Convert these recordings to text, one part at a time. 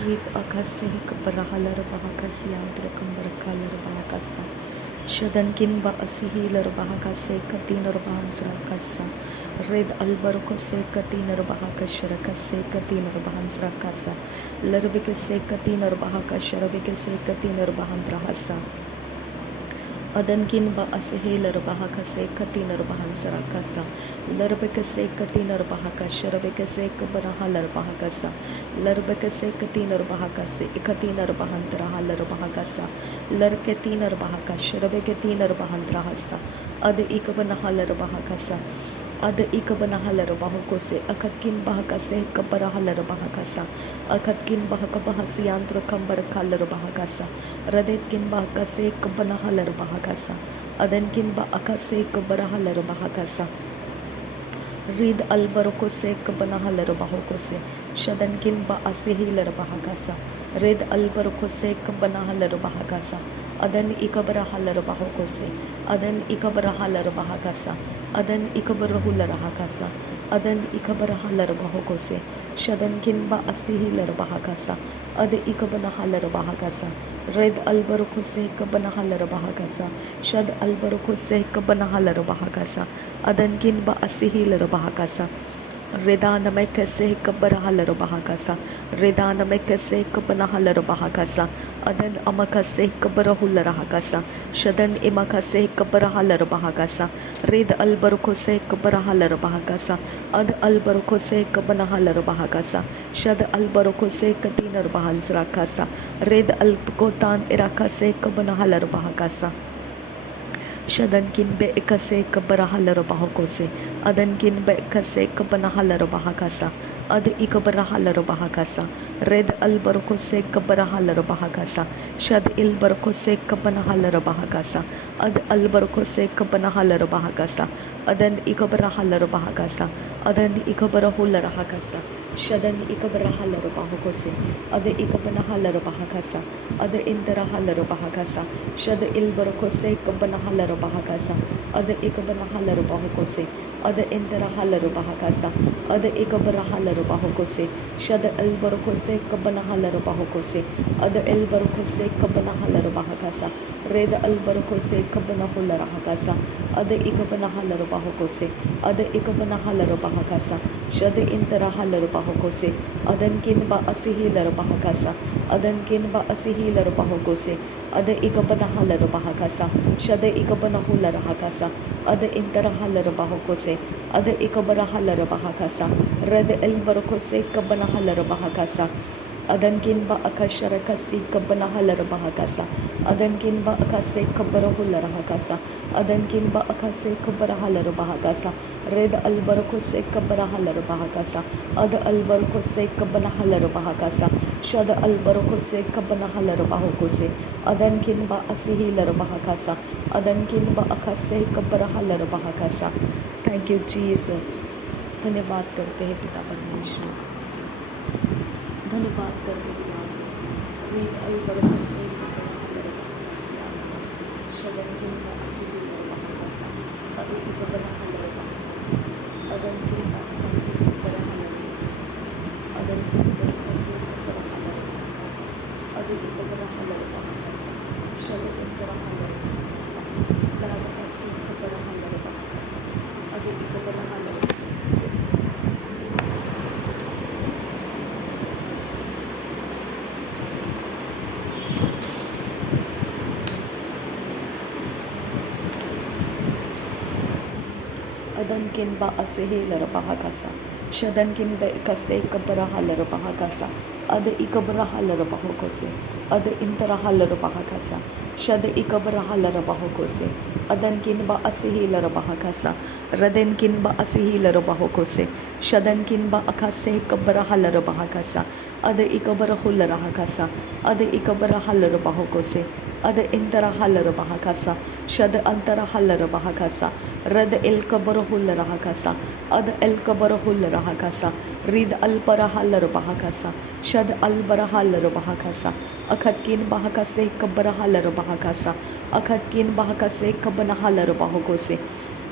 Rib akasih keberahalar bahakasiantro kambarakalar bahakasa. Shadankin ba asihilar bahakase katinor bahansrakasa. Red albarko se katinor bahakasharakase katinor bahansrakasa. Larbike se katinor bahakasharabike se katinor bahandrahasa. Adankin ba asihilar bahakase katinor bahansrakasa. Larbike se katinor bahakasharabike se kabarahalar bahakasa. Larbike se katinor bahakase ikatinor bahandrahalar bahakasa. Larketinor bahakasharabike tinor bahandrahasa. Ad ikabanahalar bahakasa. Ada ikabanahalar bahakose akatkin bahakase kabarahalar bahakasa akatkin bahakabahasiantro kambarakalar bahakasa radetkin bahakase kabanahalar bahakasa adankin ba akase kabarahalar bahakasa Rid albarokose kabanahalar bahakose shadankin ba asihilar bahakasa Red albarokose kabanahalar bahakasa adan ikabarahalar bahakose adan ikabarahalar bahakasa adan ikabarahular bahakasa adan ikabarahalar bahakose shadankin ba asihilar bahakasa ad ikabanahalar bahakasa Red albarokose kabanahalar bahakasa shad albarokose kabanahalar bahakasa adankin ba asihilar bahakasa Redana mekase kabarahalar bahakasa Redana mekase kabanahalar bahakasa adan amakase kabarahular bahakasa shadan imakase kabarahalar bahakasa Red albarokose kabarahalar bahakasa ad albarokose kabanahalar bahakasa shad albarokose katinar bahansrakasa Red alkotan irakase kabanahalar bahakasa Shadankin be ekase kabarahalar bahakose adankin be ekase kabanahalar bahakasa ad ikabarahalar bahakasa Red albarkose kabarahalar bahakasa shad ilbarkose kabanahalar bahakasa ad albarkose kabanahalar bahakasa adan ikabarahalar bahakasa adan ikabarahular bahakasa shadan ikabarahalar bahakose ad ikabanahalar bahakasa ad indarahalar bahakasa shad ilbarkose kabanahalar bahakasa ad ikabanahalar bahakose ad indarahalar bahakasa ad ikabarahalar bahakose shad albarkose kabanahalar bahakose ad albarkose kabanahalar bahakasa red albarkose kabanahular bahakasa ad ikabanahalar bahakose ad ikabanahalar bahakasa shad indarahalar bahakose adankin ba asihilar bahakasa adankin ba asihilar bahakose ad ikabanahalar bahakasa shad ikabanahular bahakasa ad indarahalar bahakose ad ikabarahalar bahakasa red albarkose kabanahalar bahakasa adankin ba akasharakasi kabanahalar bahakasa adankin ba akase kabarahular bahakasa adankin ba akase kabarahalar bahakasa red albarkose kabarahalar bahakasa ad albarkose kabanahalar bahakasa shad albarkose kabanahalar bahakose adankin ba asihilar bahakasa adankin ba akase kabarahalar bahakasa. Thank you Jesus. धन्यवाद करते हैं पिता परमेश्वर, धन्यवाद करते हैं Adankin ba asihilar bahakasa shadankin ba ikase kabarahalar bahakasa ad ikabarahalar bahakose ad intarahalar bahakasa shad ikabarahalar bahakose adankin ba asihilar bahakasa radenkin ba asihilar bahakose shadankin ba akase kabarahalar bahakasa ad ikabarahular bahakasa ad ikabarahalar bahakose ad intarahalar bahakasa shad antarahalar bahakasa Rad el kabarahul rahakasa ad el kabarahul rahakasa rid al parahalar bahakasa shad al barahalar bahakasa akhatkin bahakase kabarahalar bahakasa akhatkin bahakase kabanahalar bahakose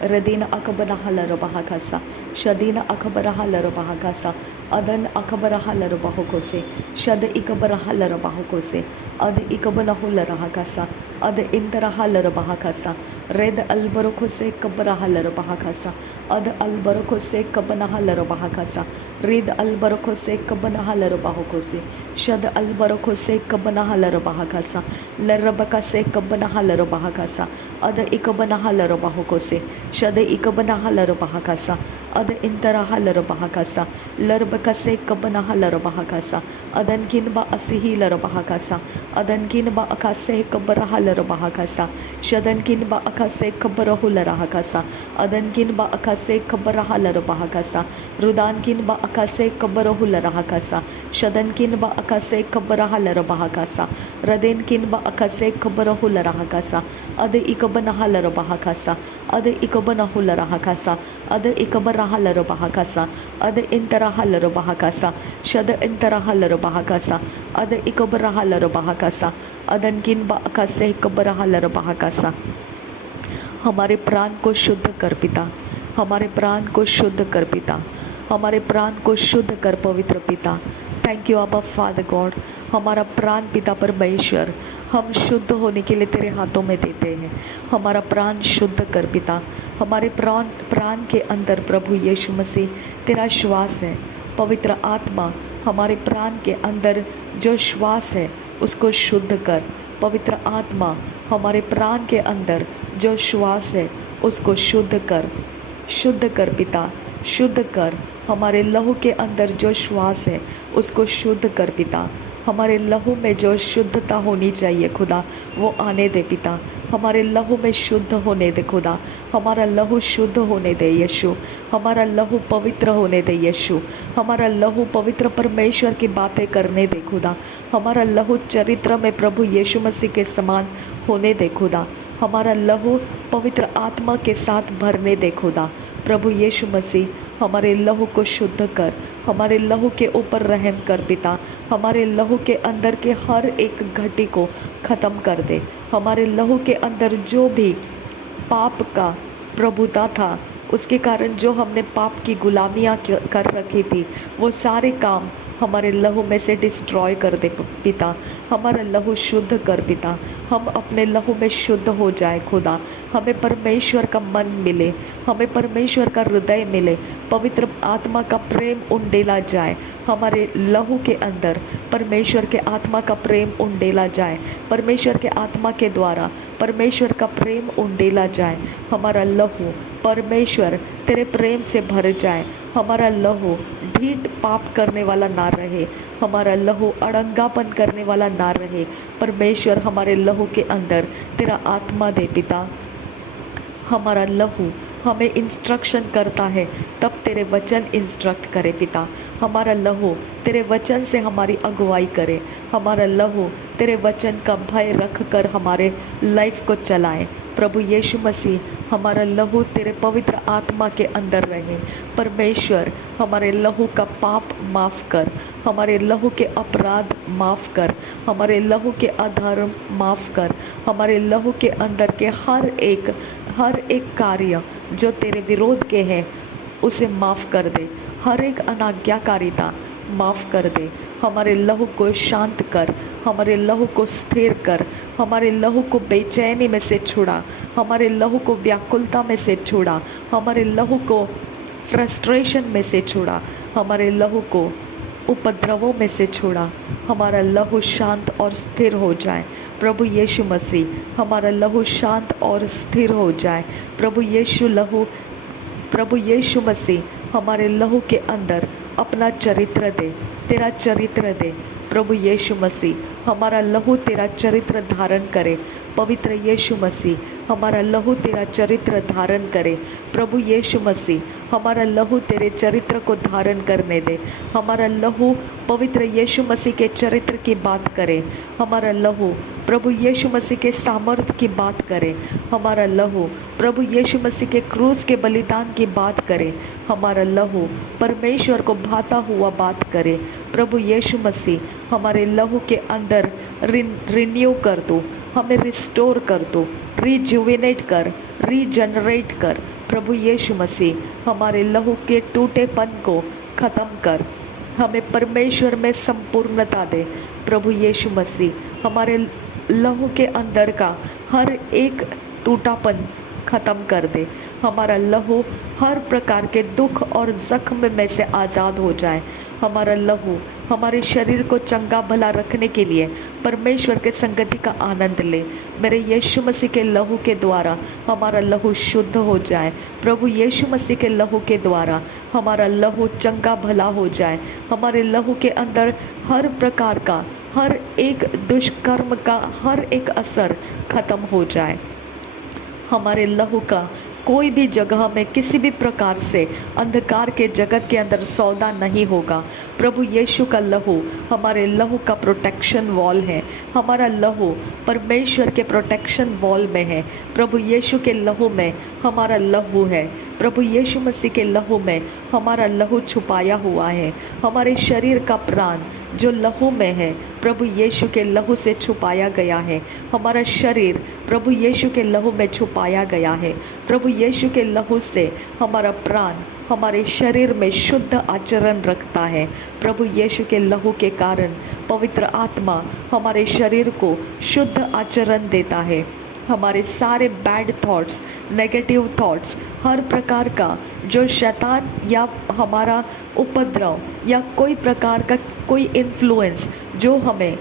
रदीन अकबरा हलर बहाकासा शदीन अकबरा हलर बहाकासा अदन अकबरा हलर बहोकोसे शद इकबरा हलर बहोकोसे अद इकबना हुलर हकासा अद इंतरा हलर बहाकासा रेद अलबरकोसे कबरा हलर बहाकासा अद अलबरकोसे कबना हलर बहाकासा रिद अलबरकोसे कबना हलर बहोकोसे शद अलबरकोसे कबना हलर बहाकासा लरबकासे कबना हलर बहाकासा अद इकबना हलर बहोकोसे शद इकबना हलर बहाकासा अद इंतरा हलर बहाकासा लरबकसे कबना हलर बहाकासा अदन किनबा असिही लर बहाकासा अदन किनबा अकासे कबरा हलर बहाकासा शदन किनबा अकासे कबरा हुलर हकासा अदन किनबा अकासे कबरा हलर बहाकासा रुदान किनबा अकासे कबरा हुलर हकासा शदन किनबा अकासे कबरा हलर बहाकासा रदेन किनबा अकासे कबरा हुलर हकासा अद इकबना हलर बहाकासा अद इकबना हुलर हकासा अद इकबरा हलर बहाकासा अद इंतरा हलर बहाकासा शद इंतरा हलर बहाकासा अद इकबरा हलर बहाकासा अदन किनबा अकासे कबरा हलर बहाकासा। हमारे प्राण को शुद्ध कर पिता, हमारे प्राण को शुद्ध कर पिता, हमारे प्राण को शुद्ध कर पवित्र पिता। थैंक यू अबा फादर गॉड। हमारा प्राण पिता परमेश्वर हम शुद्ध होने के लिए तेरे हाथों में देते हैं। हमारा प्राण शुद्ध कर पिता। हमारे प्राण के अंदर प्रभु यीशु मसीह तेरा श्वास है। पवित्र आत्मा हमारे प्राण के अंदर जो श्वास है उसको शुद्ध कर। पवित्र आत्मा हमारे प्राण के अंदर जो श्वास है उसको शुद्ध कर पिता, शुद्ध कर। हमारे लहू के अंदर जो श्वास है उसको शुद्ध कर पिता। हमारे लहू में जो शुद्धता होनी चाहिए खुदा वो आने दे पिता। हमारे लहू में शुद्ध होने दे खुदा। हमारा लहू शुद्ध होने दे यीशु। हमारा लहू पवित्र होने दे यीशु। हमारा लहू पवित्र परमेश्वर की बातें करने दे खुदा। हमारा लहू चरित्र में प्रभु यीशु मसीह के समान होने दे खुदा। हमारा लहू पवित्र आत्मा के साथ भरने दे खुदा। प्रभु यीशु मसीह हमारे लहू को शुद्ध कर। हमारे लहू के ऊपर रहम कर पिता। हमारे लहू के अंदर के हर एक घटी को ख़त्म कर दे। हमारे लहू के अंदर जो भी पाप का प्रभुता था, उसके कारण जो हमने पाप की गुलामियाँ कर रखी थी, वो सारे काम हमारे लहू में से डिस्ट्रॉय कर दे पिता। हमारा लहू शुद्ध कर पिता। हम अपने लहू में शुद्ध हो जाए खुदा। हमें परमेश्वर का मन मिले, हमें परमेश्वर का हृदय मिले, पवित्र आत्मा का प्रेम उंडेला जाए हमारे लहू के अंदर। परमेश्वर के आत्मा का प्रेम उंडेला जाए। परमेश्वर के आत्मा के द्वारा परमेश्वर का प्रेम उंडेला जाए। हमारा लहू परमेश्वर तेरे प्रेम से भर जाए। हमारा लहू ढीठ पाप करने वाला ना रहे। हमारा लहू अड़ंगापन करने वाला ना रहे। परमेश्वर हमारे लहू के अंदर तेरा आत्मा दे पिता। हमारा लहू हमें इंस्ट्रक्शन करता है, तब तेरे वचन इंस्ट्रक्ट करे पिता। हमारा लहू तेरे वचन से हमारी अगुवाई करे। हमारा लहू तेरे वचन का भय रख कर हमारे लाइफ को चलाए। प्रभु यीशु मसीह हमारा लहू तेरे पवित्र आत्मा के अंदर रहे। परमेश्वर हमारे लहू का पाप माफ़ कर। हमारे लहू के अपराध माफ़ कर। हमारे लहू के अधर्म माफ़ कर। हमारे लहू के अंदर के हर एक कार्य जो तेरे विरोध के हैं उसे माफ़ कर दे। हर एक अनाज्ञाकारिता माफ़ कर दे। हमारे लहू को शांत कर। हमारे लहू को स्थिर कर। हमारे लहू को बेचैनी में से छुड़ा। हमारे लहू को व्याकुलता में से छुड़ा। हमारे लहू को फ्रस्ट्रेशन में से छुड़ा। हमारे लहू को उपद्रवों में से छुड़ा। हमारा लहू शांत और स्थिर हो जाए। प्रभु यीशु मसीह हमारा लहू शांत और स्थिर हो जाए। प्रभु यीशु मसीह हमारे लहू के अंदर अपना चरित्र दे, तेरा चरित्र दे। प्रभु यीशु मसीह हमारा लहू तेरा चरित्र धारण करे। पवित्र यीशु मसीह हमारा लहू तेरा चरित्र धारण करे। प्रभु यीशु मसीह हमारा लहू तेरे चरित्र को धारण करने दे। हमारा लहू पवित्र यीशु मसीह के चरित्र की बात करे। हमारा लहू प्रभु यीशु मसीह के सामर्थ्य की बात करे। हमारा लहू प्रभु यीशु मसीह के क्रूस के बलिदान की बात करे। हमारा लहू परमेश्वर को भाता हुआ बात करे। प्रभु यीशु मसीह हमारे लहू के अंदर रिन्यू कर दो, हमें रिस्टोर कर दो, रिजुविनेट कर, रीजनरेट कर। प्रभु यीशु मसीह हमारे लहू के टूटेपन को ख़त्म कर, हमें परमेश्वर में संपूर्णता दे। प्रभु यीशु मसीह हमारे लहू के अंदर का हर एक टूटापन ख़त्म कर दे। हमारा लहू हर प्रकार के दुख और ज़ख्म में से आज़ाद हो जाए। हमारा लहू हमारे शरीर को चंगा भला रखने के लिए परमेश्वर के संगति का आनंद ले। मेरे यीशु मसीह के लहू के द्वारा हमारा लहू शुद्ध हो जाए। प्रभु यीशु मसीह के लहू के द्वारा हमारा लहू चंगा भला हो जाए। हमारे लहू के अंदर हर प्रकार का, हर एक दुष्कर्म का हर एक असर ख़त्म हो जाए। हमारे लहू का कोई भी जगह में किसी भी प्रकार से अंधकार के जगत के अंदर सौदा नहीं होगा। प्रभु यीशु का लहू हमारे लहू का प्रोटेक्शन वॉल है। हमारा लहू परमेश्वर के प्रोटेक्शन वॉल में है। प्रभु यीशु के लहू में हमारा लहू है। प्रभु यीशु मसीह के लहू में हमारा लहू छुपाया हुआ है। हमारे शरीर का प्राण जो लहू में है प्रभु यीशु के लहू से छुपाया गया है। हमारा शरीर प्रभु यीशु के लहू में छुपाया गया है। प्रभु यीशु के लहू से हमारा प्राण हमारे शरीर में शुद्ध आचरण रखता है। प्रभु यीशु के लहू के कारण पवित्र आत्मा हमारे शरीर को शुद्ध आचरण देता है। हमारे सारे बैड थॉट्स, नेगेटिव थॉट्स, हर प्रकार का जो शैतान या हमारा उपद्रव या कोई प्रकार का कोई इन्फ्लुएंस जो हमें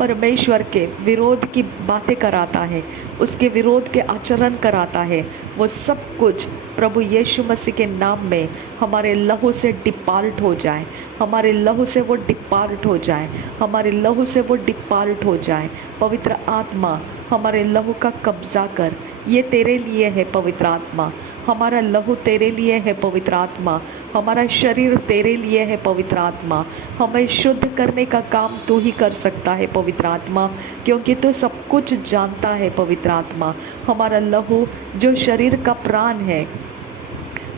परमेश्वर के विरोध की बातें कराता है, उसके विरोध के आचरण कराता है, वो सब कुछ प्रभु यीशु मसीह के नाम में हमारे लहू से डिपार्ट हो जाए। हमारे लहू से वो डिपार्ट हो जाए। हमारे लहू से वो डिपार्ट हो जाए। पवित्र आत्मा हमारे लहू का कब्जा कर। ये तेरे लिए है पवित्र आत्मा। हमारा लहू तेरे लिए है पवित्र आत्मा। हमारा शरीर तेरे लिए है पवित्र आत्मा। हमें शुद्ध करने का काम तू ही कर सकता है पवित्र आत्मा, क्योंकि तू सब कुछ जानता है पवित्र आत्मा। हमारा लहू जो शरीर का प्राण है,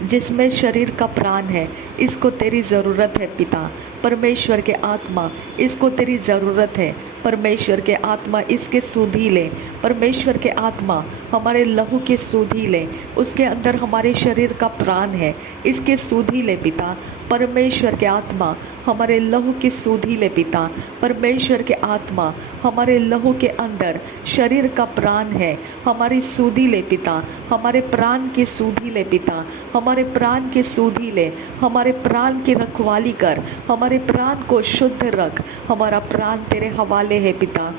जिसमें शरीर का प्राण है, इसको तेरी ज़रूरत है पिता। परमेश्वर के आत्मा, इसको तेरी ज़रूरत है। परमेश्वर के आत्मा इसके सुधी ले। परमेश्वर के आत्मा हमारे लहू के सुधी ले। उसके अंदर हमारे शरीर का प्राण है, इसके सुधी ले पिता। परमेश्वर के आत्मा हमारे लहू की सुधी ले पिता। परमेश्वर के आत्मा हमारे लहू के अंदर शरीर का प्राण है, हमारी सुधी ले पिता। हमारे प्राण की सुधी ले पिता। हमारे प्राण की सुधी ले। हमारे प्राण की रखवाली कर। हमारे प्राण को शुद्ध रख। हमारा प्राण तेरे हवाले है पिता।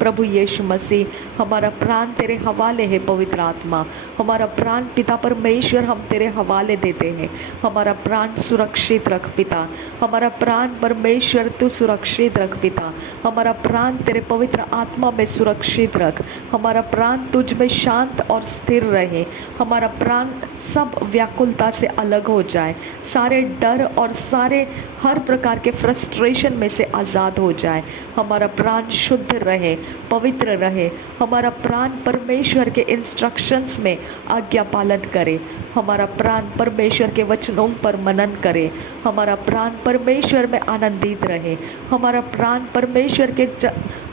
प्रभु यीशु मसीह हमारा प्राण तेरे हवाले है पवित्र आत्मा। हमारा प्राण पिता परमेश्वर हम तेरे हवाले देते हैं। हमारा प्राण सुरक्षित रख पिता। हमारा प्राण परमेश्वर तू सुरक्षित रख पिता। हमारा प्राण तेरे पवित्र आत्मा में सुरक्षित रख। हमारा प्राण तुझ में शांत और स्थिर रहे। हमारा प्राण सब व्याकुलता से अलग हो जाए। सारे डर और सारे हर प्रकार के फ्रस्ट्रेशन में से आज़ाद हो जाए। हमारा प्राण शुद्ध रहे, पवित्र रहे। हमारा प्राण परमेश्वर के इंस्ट्रक्शंस में आज्ञा पालन करे। हमारा प्राण परमेश्वर के वचनों पर मनन करे। हमारा प्राण परमेश्वर में आनंदित रहे। हमारा प्राण परमेश्वर के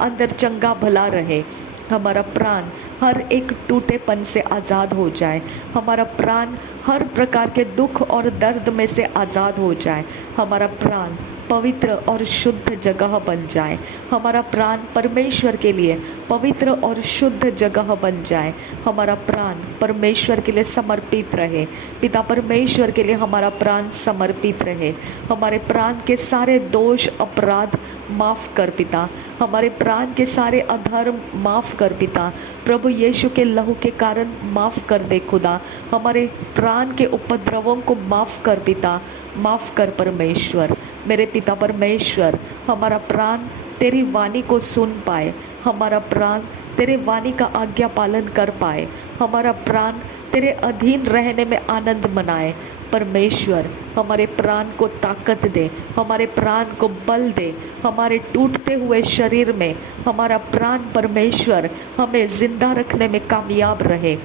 अंदर चंगा भला रहे। हमारा प्राण हर एक टूटेपन से आज़ाद हो जाए। हमारा प्राण हर प्रकार के दुख और दर्द में से आज़ाद हो जाए। हमारा प्राण पवित्र और शुद्ध जगह बन जाए। हमारा प्राण परमेश्वर के लिए पवित्र और शुद्ध जगह बन जाए। हमारा प्राण परमेश्वर के लिए समर्पित रहे। पिता परमेश्वर के लिए हमारा प्राण समर्पित रहे। हमारे प्राण के सारे दोष अपराध माफ़ कर पिता। हमारे प्राण के सारे अधर्म माफ़ कर पिता। प्रभु यीशु के लहू के कारण माफ़ कर दे खुदा। हमारे प्राण के उपद्रवों को माफ़ कर पिता। माफ़ कर परमेश्वर। मेरे पिता परमेश्वर, हमारा प्राण तेरी वाणी को सुन पाए। हमारा प्राण तेरे वाणी का आज्ञा पालन कर पाए। हमारा प्राण तेरे अधीन रहने में आनंद मनाए। परमेश्वर हमारे प्राण को ताकत दे। हमारे प्राण को बल दे। हमारे टूटते हुए शरीर में हमारा प्राण परमेश्वर हमें जिंदा रखने में कामयाब रहे।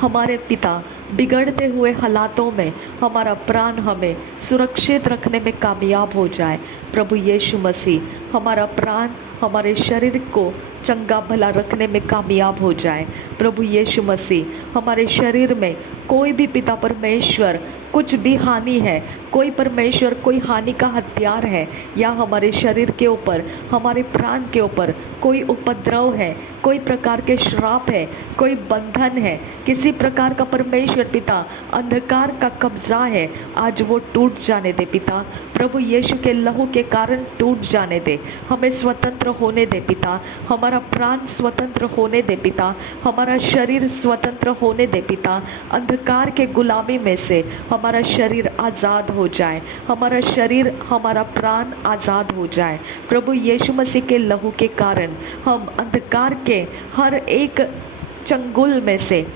हमारे पिता बिगड़ते हुए हालातों में हमारा प्राण हमें सुरक्षित रखने में कामयाब हो जाए। प्रभु यीशु मसीह हमारा प्राण हमारे शरीर को चंगा भला रखने में कामयाब हो जाए। प्रभु यीशु मसीह हमारे शरीर में कोई भी पिता परमेश्वर कुछ भी हानि है, कोई परमेश्वर कोई हानि का हथियार है, या हमारे शरीर के ऊपर हमारे प्राण के ऊपर कोई उपद्रव है, कोई प्रकार के श्राप है, कोई बंधन है, किसी प्रकार का परमेश्वर पिता अंधकार का कब्जा है, आज वो टूट जाने दे पिता। प्रभु यीशु के लहू के कारण टूट जाने दे, हमें स्वतंत्र होने दे पिता, हमारा प्राण स्वतंत्र होने दे पिता, हमारा शरीर स्वतंत्र होने दे पिता। अंधकार के गुलामी में से हमारा शरीर आज़ाद हो जाए, हमारा शरीर हमारा प्राण आज़ाद हो जाए। प्रभु यीशु मसीह के लहू के कारण हम अंधकार के हर एक चंगुल में से,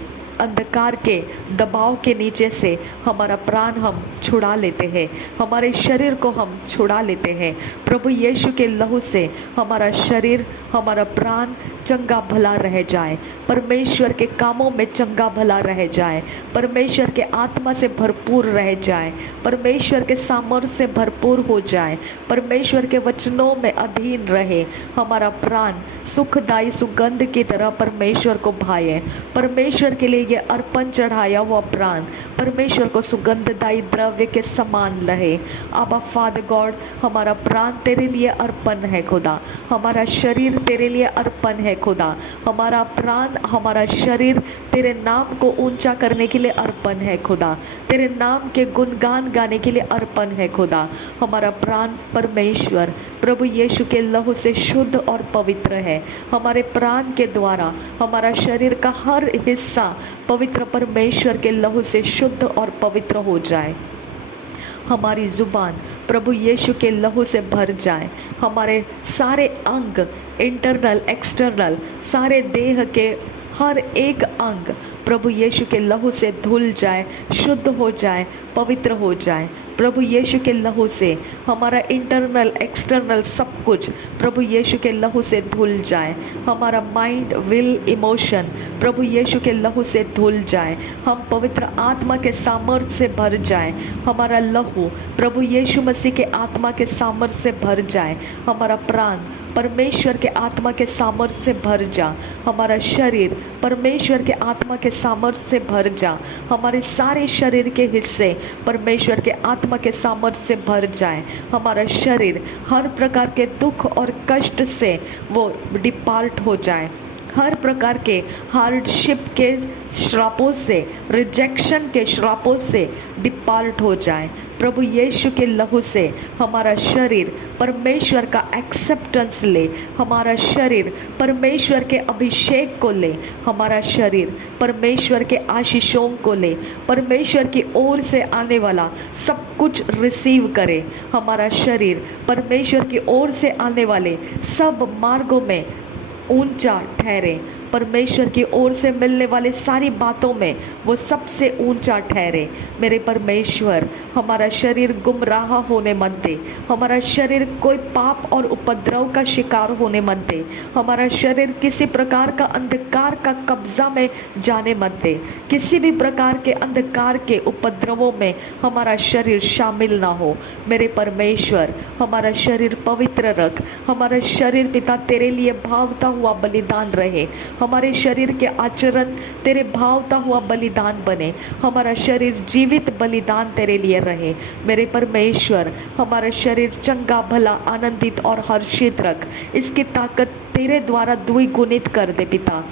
अंधकार के दबाव के नीचे से हमारा प्राण हम छुड़ा लेते हैं, हमारे शरीर को हम छुड़ा लेते हैं। प्रभु यीशु के लहू से हमारा शरीर हमारा प्राण चंगा भला रह जाए, परमेश्वर के कामों में चंगा भला रह जाए, परमेश्वर के आत्मा से भरपूर रह जाए, परमेश्वर के सामर्थ्य से भरपूर हो जाए, परमेश्वर के वचनों में अधीन रहे। हमारा प्राण सुखदायी सुगंध की तरह परमेश्वर को भाए, परमेश्वर के लिए ये अर्पण चढ़ाया हुआ प्राण परमेश्वर को सुगंधदायी द्रव्य के समान रहे। आबा फादर गॉड, हमारा प्राण तेरे लिए अर्पण है खुदा, हमारा शरीर तेरे लिए अर्पण है खुदा, हमारा प्राण हमारा शरीर तेरे नाम को ऊंचा करने के लिए अर्पण है खुदा, तेरे नाम के गुणगान गाने के लिए अर्पण है खुदा। हमारा प्राण परमेश्वर प्रभु यीशु के लहू से शुद्ध और पवित्र है। हमारे प्राण के द्वारा हमारा शरीर का हर हिस्सा पवित्र परमेश्वर के लहू से शुद्ध और पवित्र हो जाए। हमारी ज़ुबान प्रभु यीशु के लहू से भर जाए, हमारे सारे अंग इंटरनल एक्सटर्नल सारे देह के हर एक अंग प्रभु यीशु के लहू से धुल जाए, शुद्ध हो जाए, पवित्र हो जाए। प्रभु यीशु के लहू से हमारा इंटरनल एक्सटर्नल सब कुछ प्रभु यीशु के लहू से धुल जाए। हमारा माइंड विल इमोशन प्रभु यीशु के लहू से धुल जाए, हम पवित्र आत्मा के सामर्थ्य से भर जाए। हमारा लहू प्रभु यीशु मसीह के आत्मा के सामर्थ्य से भर जाए। हमारा प्राण परमेश्वर के आत्मा के सामर्थ्य से भर जा, हमारा शरीर परमेश्वर के आत्मा के सामर्थ्य से भर जा, हमारे सारे शरीर के हिस्से परमेश्वर के आत्मा के सामर्थ्य से भर जाए। हमारा शरीर हर प्रकार के दुख और कष्ट से वो डिपार्ट हो जाए, हर प्रकार के हार्डशिप के श्रापों से, रिजेक्शन के श्रापों से डिपार्ट हो जाए। प्रभु यीशु के लहू से हमारा शरीर परमेश्वर का एक्सेप्टेंस ले, हमारा शरीर परमेश्वर के अभिषेक को ले, हमारा शरीर परमेश्वर के आशीषों को ले, परमेश्वर की ओर से आने वाला सब कुछ रिसीव करे। हमारा शरीर परमेश्वर की ओर से आने वाले सब मार्गों में ऊंचा ठहरे, परमेश्वर की ओर से मिलने वाले सारी बातों में वो सबसे ऊंचा ठहरे। मेरे परमेश्वर, हमारा शरीर गुमराह होने मत दे, हमारा शरीर कोई पाप और उपद्रव का शिकार होने मत दे, हमारा शरीर किसी प्रकार का अंधकार का कब्जा में जाने मत दे, किसी भी प्रकार के अंधकार के उपद्रवों में हमारा शरीर शामिल ना हो। मेरे परमेश्वर, हमारा शरीर पवित्र रख, हमारा शरीर पिता तेरे लिए भावता हुआ बलिदान रहे, हमारे शरीर के आचरण तेरे भावता हुआ बलिदान बने, हमारा शरीर जीवित बलिदान तेरे लिए रहे। मेरे परमेश्वर, हमारा शरीर चंगा भला आनंदित और हर्षित रख, इसकी ताकत तेरे द्वारा द्विगुणित कर दे पिता।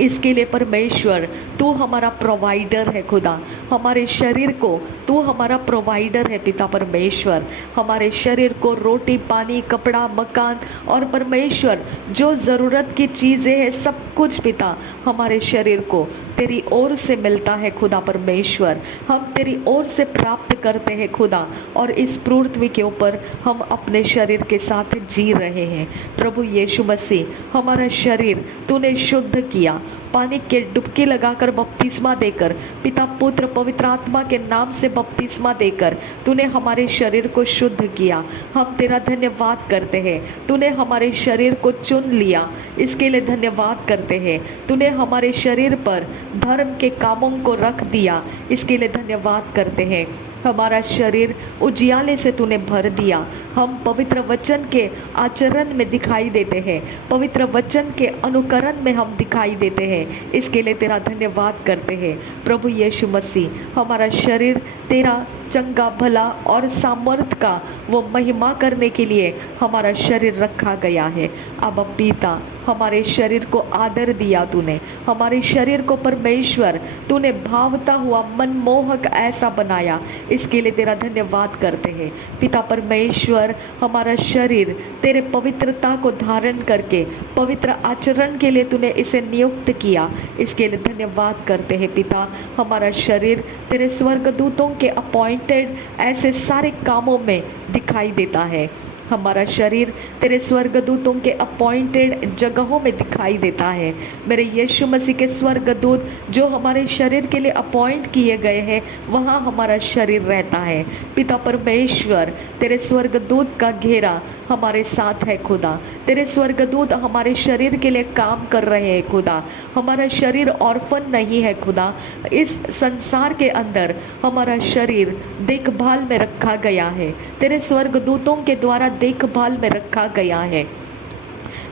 इसके लिए परमेश्वर तू हमारा प्रोवाइडर है खुदा, हमारे शरीर को तू हमारा प्रोवाइडर है पिता परमेश्वर। हमारे शरीर को रोटी पानी कपड़ा मकान और परमेश्वर जो ज़रूरत की चीज़ें हैं सब कुछ पिता हमारे शरीर को तेरी ओर से मिलता है खुदा परमेश्वर, हम तेरी ओर से प्राप्त करते हैं खुदा, और इस पृथ्वी के ऊपर हम अपने शरीर के साथ जी रहे हैं। प्रभु यीशु मसीह, हमारा शरीर तूने शुद्ध किया, पानी के डुबकी लगाकर बपतिस्मा देकर, पिता पुत्र पवित्र आत्मा के नाम से बपतिस्मा देकर तूने हमारे शरीर को शुद्ध किया। हम तेरा धन्यवाद करते हैं। तूने हमारे शरीर को चुन लिया, इसके लिए धन्यवाद करते हैं। तूने हमारे शरीर पर धर्म के कामों को रख दिया, इसके लिए धन्यवाद करते हैं। हमारा शरीर उजियाले से तूने भर दिया। हम पवित्र वचन के आचरण में दिखाई देते हैं, पवित्र वचन के अनुकरण में हम दिखाई देते हैं, इसके लिए तेरा धन्यवाद करते हैं। प्रभु यीशु मसीह, हमारा शरीर तेरा चंगा भला और सामर्थ का वो महिमा करने के लिए हमारा शरीर रखा गया है। अब पिता, हमारे शरीर को आदर दिया तूने, हमारे शरीर को परमेश्वर तूने भावता हुआ मनमोहक ऐसा बनाया, इसके लिए तेरा धन्यवाद करते हैं। पिता परमेश्वर, हमारा शरीर तेरे पवित्रता को धारण करके पवित्र आचरण के लिए तूने इसे नियुक्त किया, इसके लिए धन्यवाद करते हैं। पिता, हमारा शरीर तेरे स्वर्गदूतों के अपॉइंटेड ऐसे सारे कामों में दिखाई देता है। हमारा शरीर तेरे स्वर्गदूतों के अपॉइंटेड जगहों में दिखाई देता है। मेरे यीशु मसीह के स्वर्गदूत जो हमारे शरीर के लिए अपॉइंट किए गए हैं, वहाँ हमारा शरीर रहता है। पिता परमेश्वर, तेरे स्वर्गदूत का घेरा हमारे साथ है खुदा। तेरे स्वर्गदूत हमारे शरीर के लिए काम कर रहे हैं खुदा। हमारा शरीर ऑर्फन नहीं है खुदा। इस संसार के अंदर हमारा शरीर देखभाल में रखा गया है, तेरे स्वर्गदूतों के द्वारा देखभाल में रखा गया है।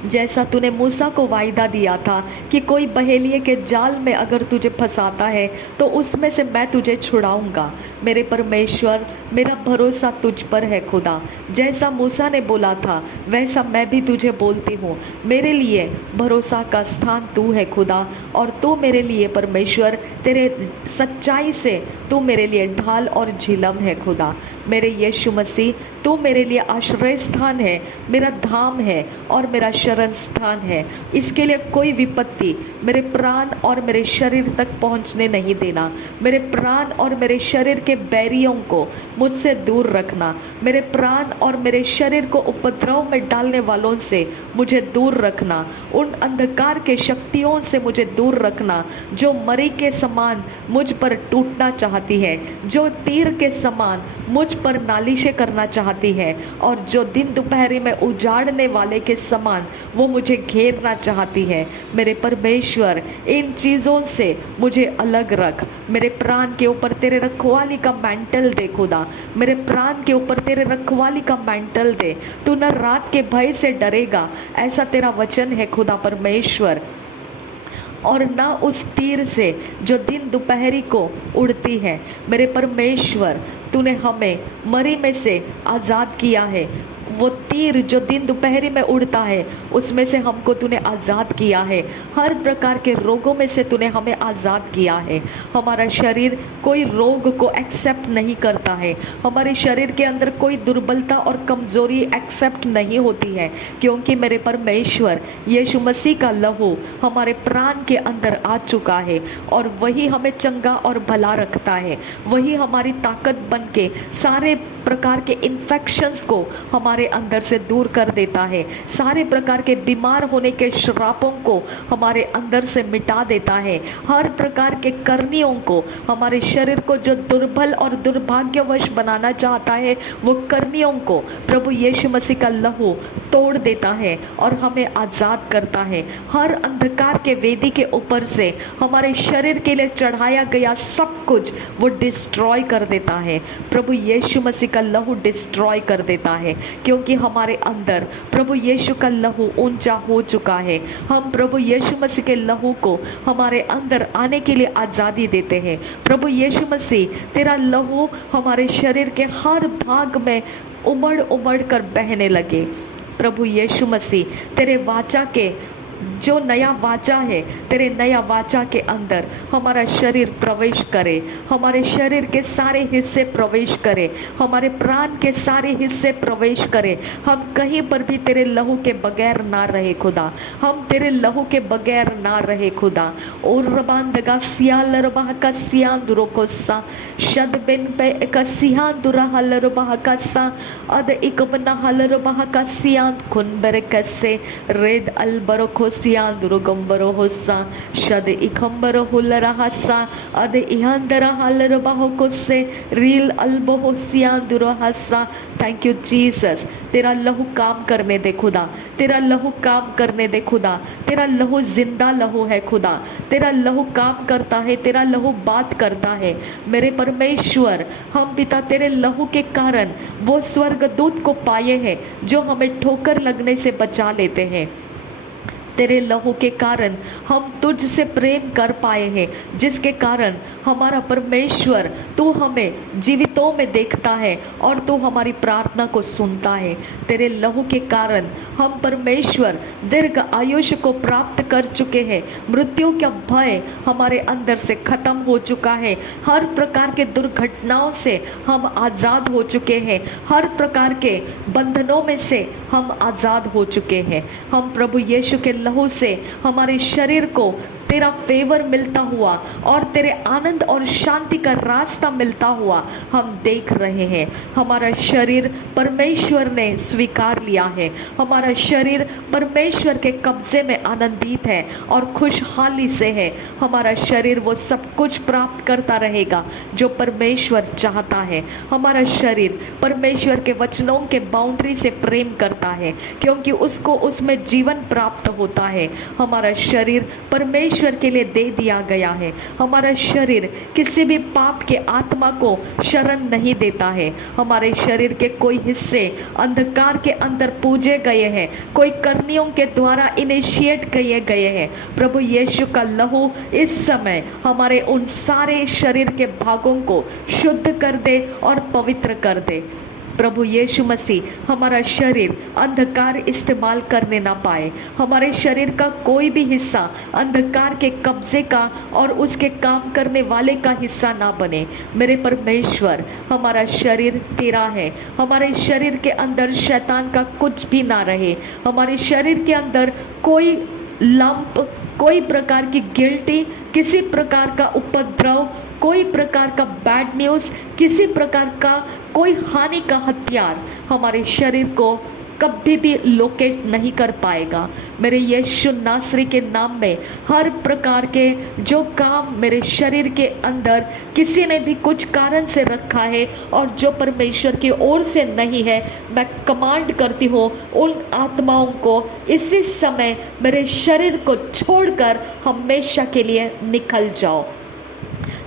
जैसा तूने मूसा को वायदा दिया था कि कोई बहेलिए के जाल में अगर तुझे फंसाता है तो उसमें से मैं तुझे छुड़ाऊंगा। मेरे परमेश्वर, मेरा भरोसा तुझ पर है खुदा। जैसा मूसा ने बोला था वैसा मैं भी तुझे बोलती हूँ। मेरे लिए भरोसा का स्थान तू है खुदा, और तू मेरे लिए परमेश्वर, तेरे सच्चाई से तू मेरे लिए ढाल और झिलम है खुदा। मेरे यीशु मसीह, तू मेरे लिए आश्रय स्थान है, मेरा धाम है और मेरा शरण स्थान है। इसके लिए कोई विपत्ति मेरे प्राण और मेरे शरीर तक पहुंचने नहीं देना। मेरे प्राण और मेरे शरीर के बैरियों को मुझसे दूर रखना। मेरे प्राण और मेरे शरीर को उपद्रव में डालने वालों से मुझे दूर रखना। उन अंधकार के शक्तियों से मुझे दूर रखना जो मरी के समान मुझ पर टूटना चाहती है, जो तीर के समान मुझ पर नालिशें करना चाहती है, और जो दिन दोपहरी में उजाड़ने वाले के समान वो मुझे घेरना चाहती है। मेरे परमेश्वर, इन चीज़ों से मुझे अलग रख। मेरे प्राण के ऊपर तेरे रखवाली का मैंटल दे खुदा। मेरे प्राण के ऊपर तेरे रखवाली का मैंटल दे। तू न रात के भय से डरेगा, ऐसा तेरा वचन है खुदा परमेश्वर, और ना उस तीर से जो दिन दोपहरी को उड़ती है। मेरे परमेश्वर, तूने हमें मरी में से आज़ाद किया है। वो तीर जो दिन दोपहरी में उड़ता है उसमें से हमको तूने आज़ाद किया है। हर प्रकार के रोगों में से तूने हमें आज़ाद किया है। हमारा शरीर कोई रोग को एक्सेप्ट नहीं करता है। हमारे शरीर के अंदर कोई दुर्बलता और कमज़ोरी एक्सेप्ट नहीं होती है, क्योंकि मेरे परमेश्वर यीशु मसीह का लहू हमारे प्राण के अंदर आ चुका है, और वही हमें चंगा और भला रखता है। वही हमारी ताकत बन के सारे प्रकार के इन्फेक्शंस को हमारे अंदर से दूर कर देता है। सारे प्रकार के बीमार होने के श्रापों को हमारे अंदर से मिटा देता है। हर प्रकार के करनियों को, हमारे शरीर को जो दुर्बल और दुर्भाग्यवश बनाना चाहता है, वो करनियों को प्रभु यीशु मसीह का लहू तोड़ देता है और हमें आज़ाद करता है। हर अंधकार के वेदी के ऊपर से हमारे शरीर के लिए चढ़ाया गया सब कुछ वो डिस्ट्रॉय कर देता है। प्रभु यीशु मसीह का लहू डिस्ट्रॉय कर देता है, क्योंकि हमारे अंदर प्रभु यीशु का लहू ऊंचा हो चुका है। हम प्रभु यीशु मसीह के लहू को हमारे अंदर आने के लिए आज़ादी देते हैं। प्रभु यीशु मसीह, तेरा लहू हमारे शरीर के हर भाग में उमड़ उमड़ कर बहने लगे। प्रभु यीशु मसीह, तेरे वाचा के जो नया वाचा है, तेरे नया वाचा के अंदर हमारा शरीर प्रवेश करे, हमारे शरीर के सारे हिस्से प्रवेश करे, हमारे प्राण के सारे हिस्से प्रवेश करे। हम कहीं पर भी तेरे लहू के बगैर ना रहे खुदा। हम तेरे लहू के बगैर ना रहे खुदा। और रबांदगा सियालरबाह का सियांदुरोकोसा शद बिन पे का सियांदुरा हलरबाह का सा अद इकबना हलरबाह का सियांद खुनबर कसे रेद अलबरोको होसिया दुर्गंबरो होसा शद इखंबर हुलरा हसा अद इहंदरा हलर बाहो से रील अल्बो होसिया दुरो हसा। थैंक यू जीसस, तेरा लहू काम करने दे खुदा, तेरा लहू काम करने दे खुदा, तेरा लहू जिंदा लहू है खुदा, तेरा लहू काम करता है, तेरा लहू बात करता है मेरे परमेश्वर। हम पिता तेरे लहू के कारण वो स्वर्गदूत को पाए हैं जो हमें ठोकर लगने से बचा लेते हैं। तेरे लहू के कारण हम तुझसे प्रेम कर पाए हैं, जिसके कारण हमारा परमेश्वर तू हमें जीवितों में देखता है और तू हमारी प्रार्थना को सुनता है। तेरे लहू के कारण हम परमेश्वर दीर्घ आयुष्य को प्राप्त कर चुके हैं। मृत्यु का भय हमारे अंदर से खत्म हो चुका है। हर प्रकार के दुर्घटनाओं से हम आज़ाद हो चुके हैं। हर प्रकार के बंधनों में से हम आज़ाद हो चुके हैं। हम प्रभु यीशु के लहू से हमारे शरीर को तेरा फेवर मिलता हुआ और तेरे आनंद और शांति का रास्ता मिलता हुआ हम देख रहे हैं। हमारा शरीर परमेश्वर ने स्वीकार लिया है। हमारा शरीर परमेश्वर के कब्जे में आनंदित है और खुशहाली से है। हमारा शरीर वो सब कुछ प्राप्त करता रहेगा जो परमेश्वर चाहता है। हमारा शरीर परमेश्वर के वचनों के बाउंड्री से प्रेम करता है, क्योंकि उसको उसमें जीवन प्राप्त होता है। हमारा शरीर परमेश्वर के लिए दे दिया गया है। हमारा शरीर किसी भी पाप के आत्मा को शरण नहीं देता है। हमारे शरीर के कोई हिस्से अंधकार के अंदर पूजे गए हैं, कोई करनियों के द्वारा इनिशिएट किए गए हैं। प्रभु यीशु का लहू इस समय हमारे उन सारे शरीर के भागों को शुद्ध कर दे और पवित्र कर दे। प्रभु यीशु मसीह हमारा शरीर अंधकार इस्तेमाल करने ना पाए। हमारे शरीर का कोई भी हिस्सा अंधकार के कब्जे का और उसके काम करने वाले का हिस्सा ना बने। मेरे परमेश्वर, हमारा शरीर तेरा है। हमारे शरीर के अंदर शैतान का कुछ भी ना रहे। हमारे शरीर के अंदर कोई लंप, कोई प्रकार की गिल्टी, किसी प्रकार का उपद्रव, कोई प्रकार का बैड न्यूज़, किसी प्रकार का कोई हानि का हथियार हमारे शरीर को कभी भी लोकेट नहीं कर पाएगा। मेरे यीशु नासरी के नाम में हर प्रकार के जो काम मेरे शरीर के अंदर किसी ने भी कुछ कारण से रखा है और जो परमेश्वर की ओर से नहीं है, मैं कमांड करती हूँ उन आत्माओं को इसी समय मेरे शरीर को छोड़कर हमेशा के लिए निकल जाओ।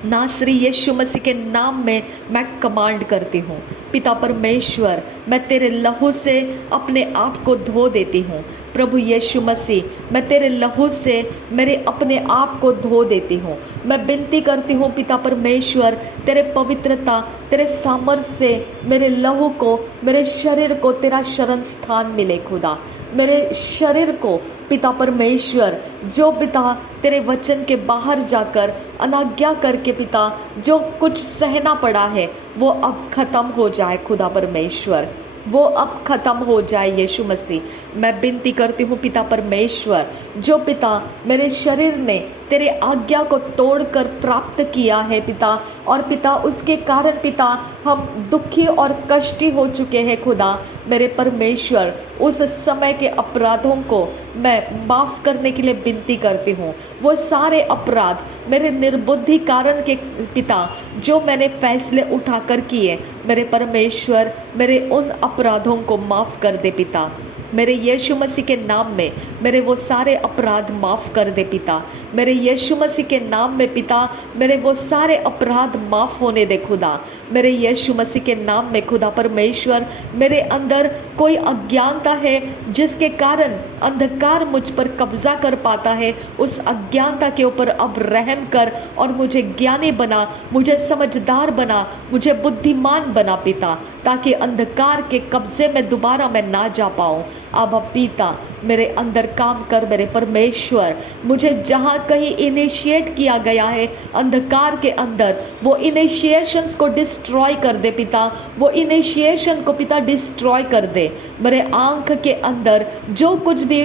नासरी यीशु मसीह के नाम में मैं कमांड करती हूँ। पिता परमेश्वर, मैं तेरे लहू से अपने आप को धो देती हूँ। प्रभु यीशु मसीह, मैं तेरे लहू से मेरे अपने आप को धो देती हूँ। मैं विनती करती हूँ पिता परमेश्वर, तेरे पवित्रता, तेरे सामर्थ्य से मेरे लहू को, मेरे शरीर को तेरा शरण स्थान मिले खुदा। मेरे शरीर को पिता परमेश्वर, जो पिता तेरे वचन के बाहर जाकर अनाज्ञा करके पिता जो कुछ सहना पड़ा है वो अब ख़त्म हो जाए खुदा परमेश्वर, वो अब ख़त्म हो जाए यीशु मसीह। मैं विनती करती हूँ पिता परमेश्वर, जो पिता मेरे शरीर ने तेरे आज्ञा को तोड़कर प्राप्त किया है पिता, और पिता उसके कारण पिता हम दुखी और कष्टी हो चुके हैं खुदा। मेरे परमेश्वर, उस समय के अपराधों को मैं माफ़ करने के लिए विनती करती हूँ। वो सारे अपराध मेरे निर्बुद्धि कारण के पिता जो मैंने फैसले उठाकर किए, मेरे परमेश्वर मेरे उन अपराधों को माफ़ कर दे पिता। मेरे यीशु मसीह के नाम में मेरे वो सारे अपराध माफ़ कर दे पिता। मेरे यीशु मसीह के नाम में पिता मेरे वो सारे अपराध माफ़ होने दे खुदा। मेरे यीशु मसीह के नाम में खुदा परमेश्वर, मेरे अंदर कोई अज्ञानता है जिसके कारण अंधकार मुझ पर कब्जा कर पाता है, उस अज्ञानता के ऊपर अब रहम कर और मुझे ज्ञानी बना, मुझे समझदार बना, मुझे बुद्धिमान बना पिता, ताकि अंधकार के कब्जे में दोबारा मैं ना जा पाऊँ। अब पिता मेरे अंदर काम कर मेरे परमेश्वर। मुझे जहाँ कहीं इनिशिएट किया गया है अंधकार के अंदर, वो इनिशिएशंस को डिस्ट्रॉय कर दे पिता, वो इनिशिएशन को पिता डिस्ट्रॉय कर दे। मेरे आँख के अंदर जो कुछ भी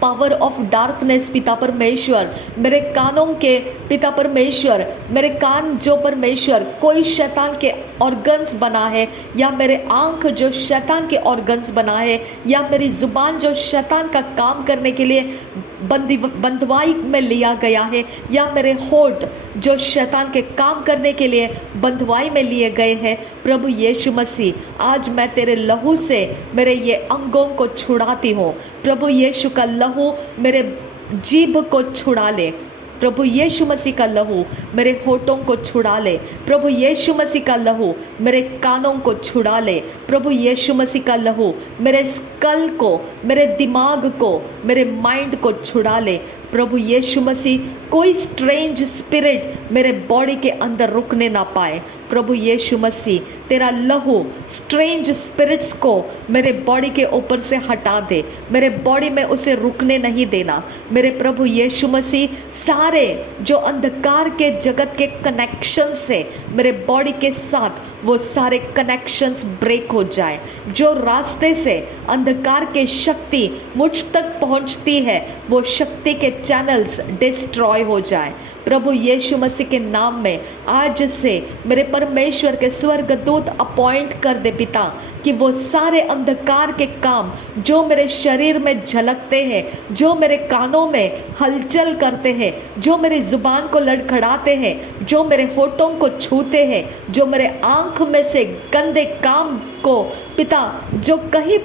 पावर ऑफ डार्कनेस पिता परमेश्वर, मेरे कानों के पिता परमेश्वर, मेरे कान जो परमेश्वर कोई शैतान के ऑर्गन्स बना है, या मेरे आँख जो शैतान के ऑर्गन्स बना है, या मेरी ज़ुबान जो शैतान का काम करने के लिए बंधवाई में लिया गया है, या मेरे होठ जो शैतान के काम करने के लिए बंधवाई में लिए गए हैं, प्रभु यीशु मसीह आज मैं तेरे लहू से मेरे ये अंगों को छुड़ाती हूँ। प्रभु यीशु का लहू मेरे जीभ को छुड़ा ले। प्रभु यीशु मसीह का लहू मेरे होठों को छुड़ा ले। प्रभु यीशु मसीह का लहू मेरे कानों को छुड़ा ले। प्रभु यीशु मसीह का लहू मेरे स्कल को, मेरे दिमाग को, मेरे माइंड को छुड़ा ले। प्रभु यीशु मसीह कोई स्ट्रेंज स्पिरिट मेरे बॉडी के अंदर रुकने ना पाए। प्रभु यीशु मसीह तेरा लहू स्ट्रेंज स्पिरिट्स को मेरे बॉडी के ऊपर से हटा दे, मेरे बॉडी में उसे रुकने नहीं देना। मेरे प्रभु यीशु मसीह सारे जो अंधकार के जगत के कनेक्शन से मेरे बॉडी के साथ वो सारे कनेक्शंस ब्रेक हो जाए। जो रास्ते से अंधकार के शक्ति मुझ तक पहुंचती है वो शक्ति के चैनल्स डिस्ट्रॉय हो जाए। प्रभु यीशु मसीह के नाम में आज से मेरे परमेश्वर के स्वर्गदूत अपॉइंट कर दे पिता, कि वो सारे अंधकार के काम जो मेरे शरीर में झलकते हैं, जो मेरे कानों में हलचल करते हैं, जो मेरी ज़ुबान को लड़खड़ाते हैं, जो मेरे होठों को छूते हैं, जो मेरे आँख में से गंदे काम को पिता जो कहीं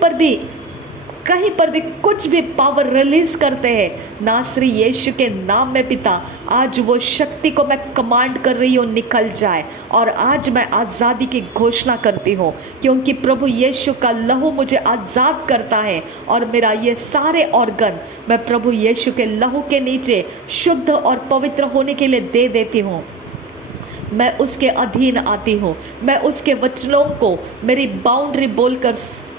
पर भी कुछ भी पावर रिलीज करते हैं, नासरी यीशु के नाम में पिता आज वो शक्ति को मैं कमांड कर रही हूँ निकल जाए। और आज मैं आज़ादी की घोषणा करती हूँ, क्योंकि प्रभु यीशु का लहू मुझे आज़ाद करता है। और मेरा ये सारे ऑर्गन मैं प्रभु यीशु के लहू के नीचे शुद्ध और पवित्र होने के लिए दे देती हूँ। मैं उसके अधीन आती हूँ, मैं उसके वचनों को मेरी बाउंड्री बोलकर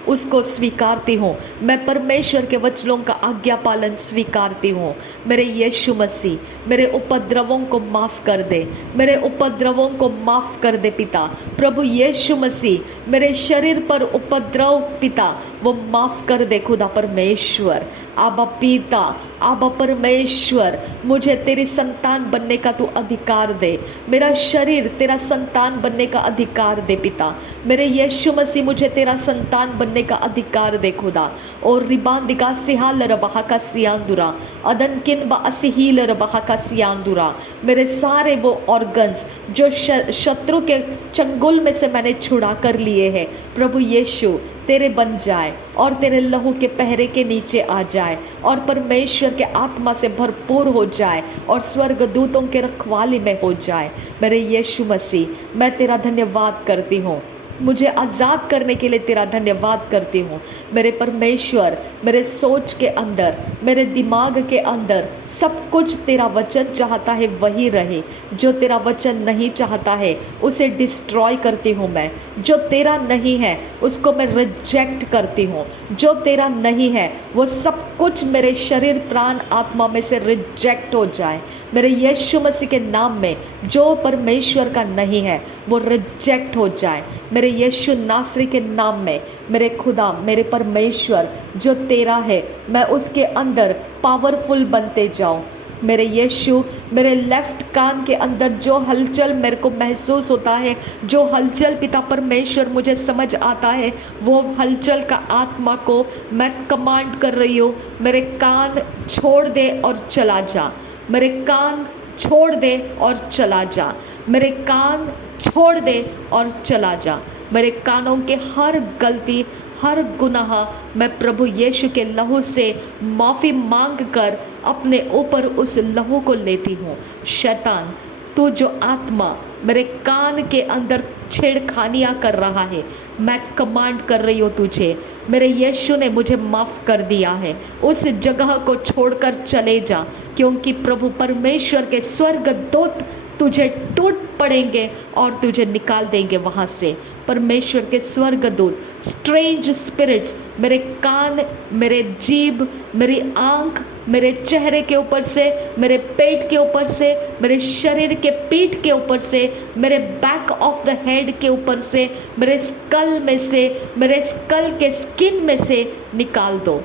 उसको स्वीकारती हूँ। मैं परमेश्वर के वचनों का आज्ञा पालन स्वीकारती हूँ। मेरे यीशु मसीह मेरे उपद्रवों को माफ़ कर दे, मेरे उपद्रवों को माफ़ कर दे पिता। प्रभु यीशु मसीह मेरे शरीर पर उपद्रव पिता वो माफ़ कर दे खुदा परमेश्वर। आबा पिता, आबा परमेश्वर, मुझे तेरी संतान बनने का तू अधिकार दे। मेरा शरीर तेरा संतान बनने का अधिकार दे पिता। मेरे यीशु मसीह मुझे तेरा संतान बनने का अधिकार दे खुदा। और रिबांदिका सिहाल रबहा का सियांदुरा अदनकिन बा असिहील रबहा का सियांदुरा, मेरे सारे वो ऑर्गन्स जो शत्रु के चंगुल में से मैंने छुड़ा कर लिए हैं, प्रभु यीशु तेरे बन जाए और तेरे लहू के पहरे के नीचे आ जाए और परमेश्वर के आत्मा से भरपूर हो जाए और स्वर्गदूतों के रखवाली में हो जाए। मेरे यीशु मसीह मैं तेरा धन्यवाद करती हूँ, मुझे आज़ाद करने के लिए तेरा धन्यवाद करती हूँ। मेरे परमेश्वर मेरे सोच के अंदर, मेरे दिमाग के अंदर सब कुछ तेरा वचन चाहता है वही रहे। जो तेरा वचन नहीं चाहता है उसे डिस्ट्रॉय करती हूँ मैं। जो तेरा नहीं है उसको मैं रिजेक्ट करती हूँ। जो तेरा नहीं है वो सब कुछ मेरे शरीर प्राण आत्मा में से रिजेक्ट हो जाए। मेरे यीशु मसीह के नाम में जो परमेश्वर का नहीं है वो रिजेक्ट हो जाए। मेरे यीशु नासरी के नाम में मेरे खुदा, मेरे परमेश्वर जो तेरा है मैं उसके अंदर पावरफुल बनते जाऊं। मेरे यीशु मेरे लेफ्ट कान के अंदर जो हलचल मेरे को महसूस होता है, जो हलचल पिता परमेश्वर मुझे समझ आता है, वो हलचल का आत्मा को मैं कमांड कर रही हूँ, मेरे कान छोड़ दे और चला जा। मेरे कान छोड़ दे और चला जा। मेरे कान छोड़ दे और चला जा। मेरे कानों के हर गलती, हर गुनाह मैं प्रभु यीशु के लहू से माफ़ी मांग कर अपने ऊपर उस लहू को लेती हूँ। शैतान, तू जो आत्मा मेरे कान के अंदर छेड़खानियाँ कर रहा है, मैं कमांड कर रही हूँ तुझे, मेरे यीशु ने मुझे माफ़ कर दिया है, उस जगह को छोड़कर चले जा, क्योंकि प्रभु परमेश्वर के स्वर्गदूत तुझे टूट पड़ेंगे और तुझे निकाल देंगे वहाँ से। परमेश्वर के स्वर्गदूत स्ट्रेंज स्पिरिट्स मेरे कान, मेरे जीभ, मेरी आँख, मेरे चेहरे के ऊपर से, मेरे पेट के ऊपर से, मेरे शरीर के पीठ के ऊपर से, मेरे बैक ऑफ द हेड के ऊपर से, मेरे स्कल में से, मेरे स्कल के स्किन में से निकाल दो।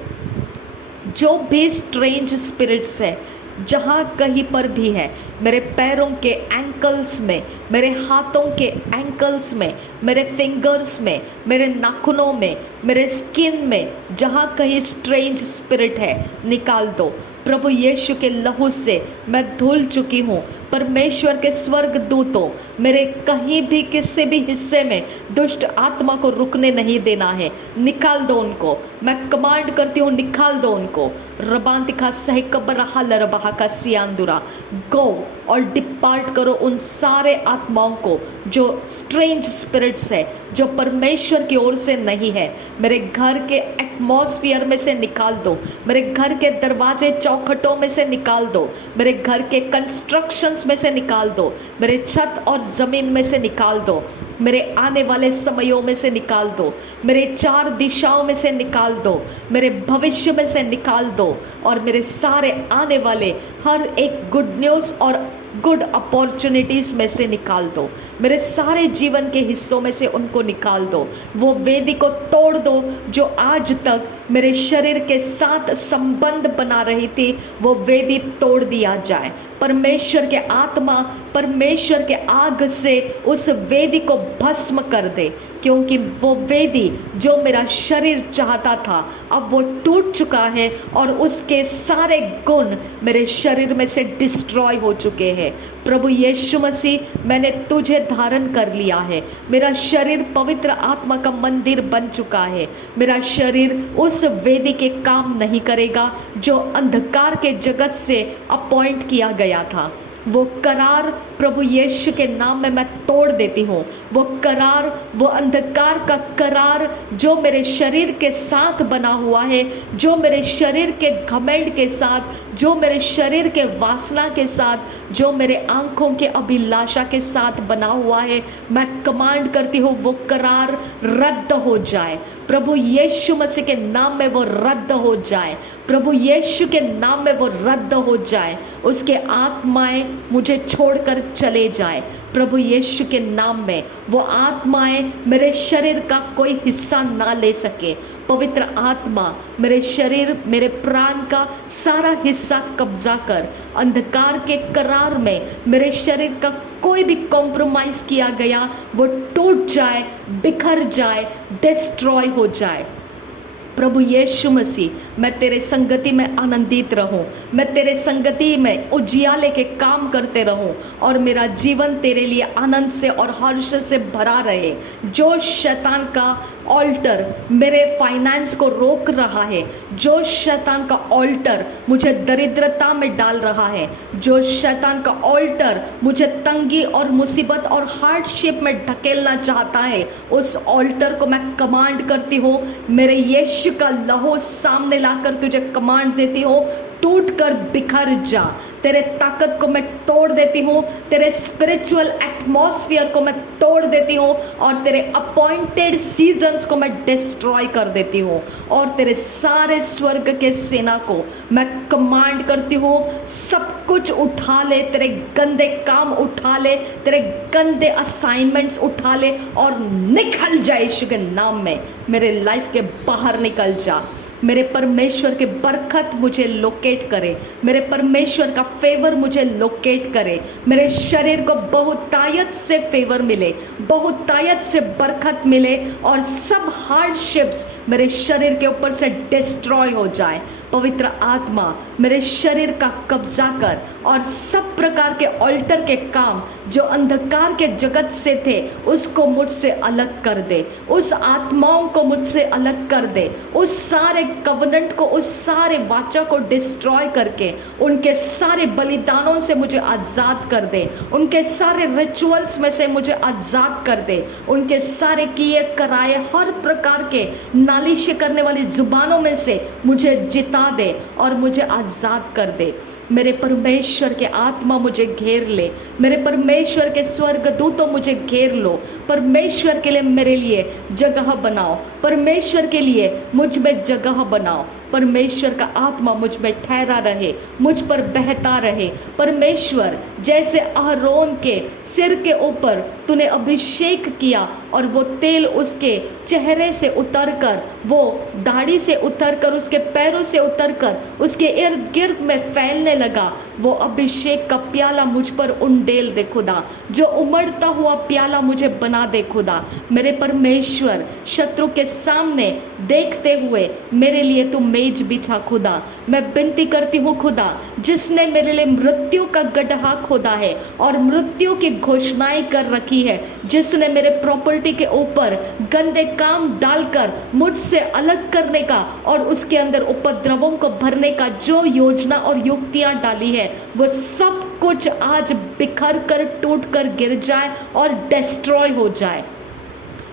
जो भी स्ट्रेंज स्पिरिट्स है जहाँ कहीं पर भी है, मेरे पैरों के एंकल्स में, मेरे हाथों के एंकल्स में, मेरे फिंगर्स में, मेरे नाखूनों में, मेरे स्किन में, जहाँ कहीं स्ट्रेंज स्पिरिट है, निकाल दो। प्रभु यीशु के लहू से मैं धुल चुकी हूँ। परमेश्वर के स्वर्ग दूतों, मेरे कहीं भी किसी भी हिस्से में दुष्ट आत्मा को रुकने नहीं देना है। निकाल दो उनको, मैं कमांड करती हूँ, निकाल दो उनको। रबांतिका सही कबरहा लरबहा का सियांदुरा, गो और डिपार्ट करो उन सारे आत्माओं को जो स्ट्रेंज स्पिरिट्स है, जो परमेश्वर की ओर से नहीं है। मेरे घर के एटमॉस्फियर में से निकाल दो, मेरे घर के दरवाजे चौखटों में से निकाल दो, मेरे घर के कंस्ट्रक्शंस में से निकाल दो, मेरे छत और ज़मीन में से निकाल दो, मेरे आने वाले समयों में से निकाल दो, मेरे 4 दिशाओं में से निकाल दो, मेरे भविष्य में से निकाल दो, और मेरे सारे आने वाले हर एक गुड न्यूज़ और गुड अपॉर्चुनिटीज़ में से निकाल दो। मेरे सारे जीवन के हिस्सों में से उनको निकाल दो। वो वेदी को तोड़ दो जो आज तक मेरे शरीर के साथ संबंध बना रही थी, वो वेदी तोड़ दिया जाए। परमेश्वर के आत्मा, परमेश्वर के आग से उस वेदी को भस्म कर दे, क्योंकि वो वेदी जो मेरा शरीर चाहता था अब वो टूट चुका है और उसके सारे गुण मेरे शरीर में से डिस्ट्रॉय हो चुके हैं। प्रभु यीशु मसीह, मैंने तुझे धारण कर लिया है। मेरा शरीर पवित्र आत्मा का मंदिर बन चुका है। मेरा शरीर उस वेदी के काम नहीं करेगा जो अंधकार के जगत से अपॉइंट किया गया था। वो करार प्रभु यीशु के नाम में मैं तोड़ देती हूँ। वो करार, वो अंधकार का करार जो मेरे शरीर के साथ बना हुआ है, जो मेरे शरीर के घमंड के साथ, जो मेरे शरीर के वासना के साथ, जो मेरे आंखों के अभिलाषा के साथ बना हुआ है, मैं कमांड करती हूँ वो करार रद्द हो जाए। प्रभु यीशु मसीह के नाम में वो रद्द हो जाए। प्रभु यीशु के नाम में वो रद्द हो जाए। उसके आत्माएं मुझे छोड़कर चले जाए। प्रभु यीशु के नाम में वो आत्माएं मेरे शरीर का कोई हिस्सा ना ले सके। पवित्र आत्मा मेरे शरीर, मेरे प्राण का सारा हिस्सा कब्जा कर। अंधकार के करार में मेरे शरीर का कोई भी कॉम्प्रोमाइज़ किया गया वो टूट जाए, बिखर जाए, डिस्ट्रॉय हो जाए। प्रभु यीशु मसीह, मैं तेरे संगति में आनंदित रहूं, मैं तेरे संगति में उजियाले के काम करते रहूं और मेरा जीवन तेरे लिए आनंद से और हर्ष से भरा रहे। जो शैतान का ऑल्टर मेरे फाइनेंस को रोक रहा है, जो शैतान का ऑल्टर मुझे दरिद्रता में डाल रहा है, जो शैतान का ऑल्टर मुझे तंगी और मुसीबत और हार्डशिप में ढकेलना चाहता है, उस ऑल्टर को मैं कमांड करती हूँ, मेरे यीशु का लहू सामने लाकर तुझे कमांड देती हूँ, टूट कर बिखर जा। तेरे ताकत को मैं तोड़ देती हूँ, तेरे स्पिरिचुअल एटमॉस्फियर को मैं तोड़ देती हूँ और तेरे अपॉइंटेड सीजन्स को मैं डिस्ट्रॉय कर देती हूँ और तेरे सारे स्वर्ग के सेना को मैं कमांड करती हूँ, सब कुछ उठा ले, तेरे गंदे काम उठा ले, तेरे गंदे असाइनमेंट्स उठा ले और निकल जा। यीशु के नाम में मेरे लाइफ के बाहर निकल जा। मेरे परमेश्वर के बरकत मुझे लोकेट करे, मेरे परमेश्वर का फेवर मुझे लोकेट करे, मेरे शरीर को बहुतायत से फेवर मिले, बहुतायत से बरकत मिले और सब हार्डशिप्स मेरे शरीर के ऊपर से डिस्ट्रॉय हो जाए। पवित्र आत्मा मेरे शरीर का कब्जा कर और सब प्रकार के ऑल्टर के काम जो अंधकार के जगत से थे उसको मुझसे अलग कर दे, उस आत्माओं को मुझसे अलग कर दे, उस सारे कवनेंट को, उस सारे वाचा को डिस्ट्रॉय करके उनके सारे बलिदानों से मुझे आज़ाद कर दे, उनके सारे रिचुअल्स में से मुझे आज़ाद कर दे, उनके सारे किए कराए हर प्रकार के नालिश करने वाली जुबानों में से मुझे जिता दे और मुझे आज़ाद कर दे। मेरे परमेश्वर के आत्मा मुझे घेर ले, मेरे परमेश्वर के स्वर्ग दूतों मुझे घेर लो। परमेश्वर के लिए मेरे लिए जगह बनाओ, परमेश्वर के लिए मुझ में जगह बनाओ। परमेश्वर का आत्मा मुझ में ठहरा रहे, मुझ पर बहता रहे। परमेश्वर, जैसे अहरोन के सिर के ऊपर तूने अभिषेक किया और वो तेल उसके चेहरे से उतरकर, वो दाढ़ी से उतरकर, उसके पैरों से उतरकर उसके इर्द गिर्द में फैलने लगा, वो अभिषेक का प्याला मुझ पर उंडेल दे खुदा। जो उमड़ता हुआ प्याला मुझे बना दे खुदा। मेरे परमेश्वर, शत्रु के सामने देखते हुए मेरे लिए तू मेज बिछा खुदा। मैं विनती करती हूँ खुदा, जिसने मेरे लिए मृत्यु का गड्ढा खोदा है और मृत्यु की घोषणाएं कर रखी है, जिसने मेरे प्रॉपर्टी के ऊपर गंदे काम डालकर मुझसे अलग करने का और उसके अंदर उपद्रवों को भरने का जो योजना और युक्तियां डाली है, वो सब कुछ आज बिखर कर, टूट कर गिर जाए और डिस्ट्रॉय हो जाए।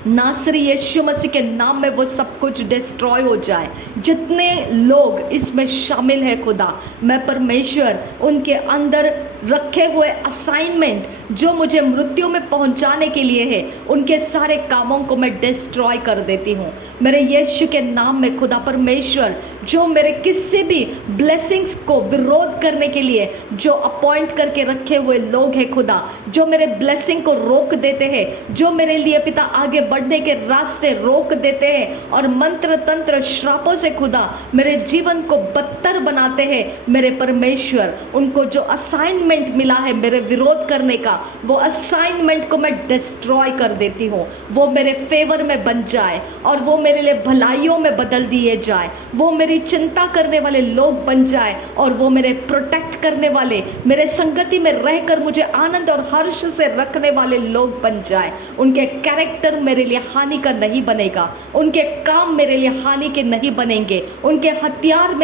नासरी यीशु मसीह के नाम में वो सब कुछ डिस्ट्रॉय हो जाए। जितने लोग इसमें शामिल है खुदा, मैं परमेश्वर उनके अंदर रखे हुए असाइनमेंट जो मुझे मृत्यु में पहुंचाने के लिए है, उनके सारे कामों को मैं डिस्ट्रॉय कर देती हूँ मेरे यीशु के नाम में खुदा। परमेश्वर, जो मेरे किसी भी ब्लेसिंग्स को विरोध करने के लिए जो अपॉइंट करके रखे हुए लोग हैं खुदा, जो मेरे ब्लेसिंग को रोक देते हैं, जो मेरे लिए पिता आगे बढ़ने के रास्ते रोक देते हैं और मंत्र तंत्र श्रापों से खुदा मेरे जीवन को बदतर बनाते हैं, मेरे परमेश्वर, उनको जो असाइनमेंट मिला है मेरे विरोध करने का, वो असाइनमेंट को मैं डिस्ट्रॉय कर देती हूँ। वो मेरे फेवर में बन जाए और वो मेरे लिए भलाइयों में बदल दिए जाए। वो मेरी चिंता करने वाले लोग बन जाए और वो मेरे प्रोटेक्ट करने वाले, मेरे संगति में रहकर मुझे आनंद और हर्ष से रखने वाले लोग बन जाए। उनके कैरेक्टर मेरे लिए हानि का नहीं बनेगा, उनके काम मेरे लिए हानि के नहीं बनेंगे, उनके हथियार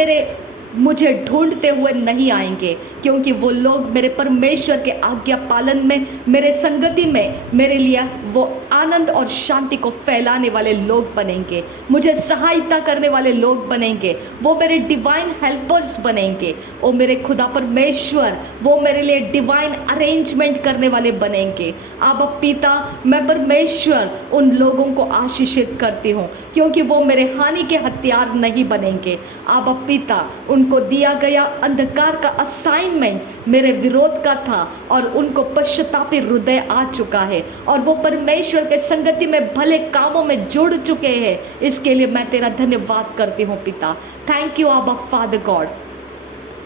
मुझे ढूंढते हुए नहीं आएंगे, क्योंकि वो लोग मेरे परमेश्वर के आज्ञा पालन में, मेरे संगति में मेरे लिए वो आनंद और शांति को फैलाने वाले लोग बनेंगे, मुझे सहायता करने वाले लोग बनेंगे, वो मेरे डिवाइन हेल्पर्स बनेंगे। ओ मेरे खुदा परमेश्वर, वो मेरे लिए डिवाइन अरेंजमेंट करने वाले बनेंगे। अब पिता, मैं परमेश्वर उन लोगों को आशीषित करती हूँ, क्योंकि वो मेरे हानि के हथियार नहीं बनेंगे। अब पिता, उनको दिया गया अंधकार का असाइनमेंट मेरे विरोध का था और उनको पश्चातापी हृदय आ चुका है और वो परमेश्वर के संगति में भले कामों में जुड़ चुके हैं। इसके लिए मैं तेरा धन्यवाद करती हूँ पिता। थैंक यू आबा फादर गॉड।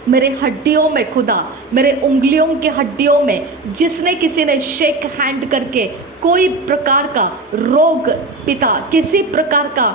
मेरे हड्डियों में खुदा, मेरे उंगलियों के हड्डियों में जिसने किसी ने शेक हैंड करके कोई प्रकार का रोग पिता, किसी प्रकार का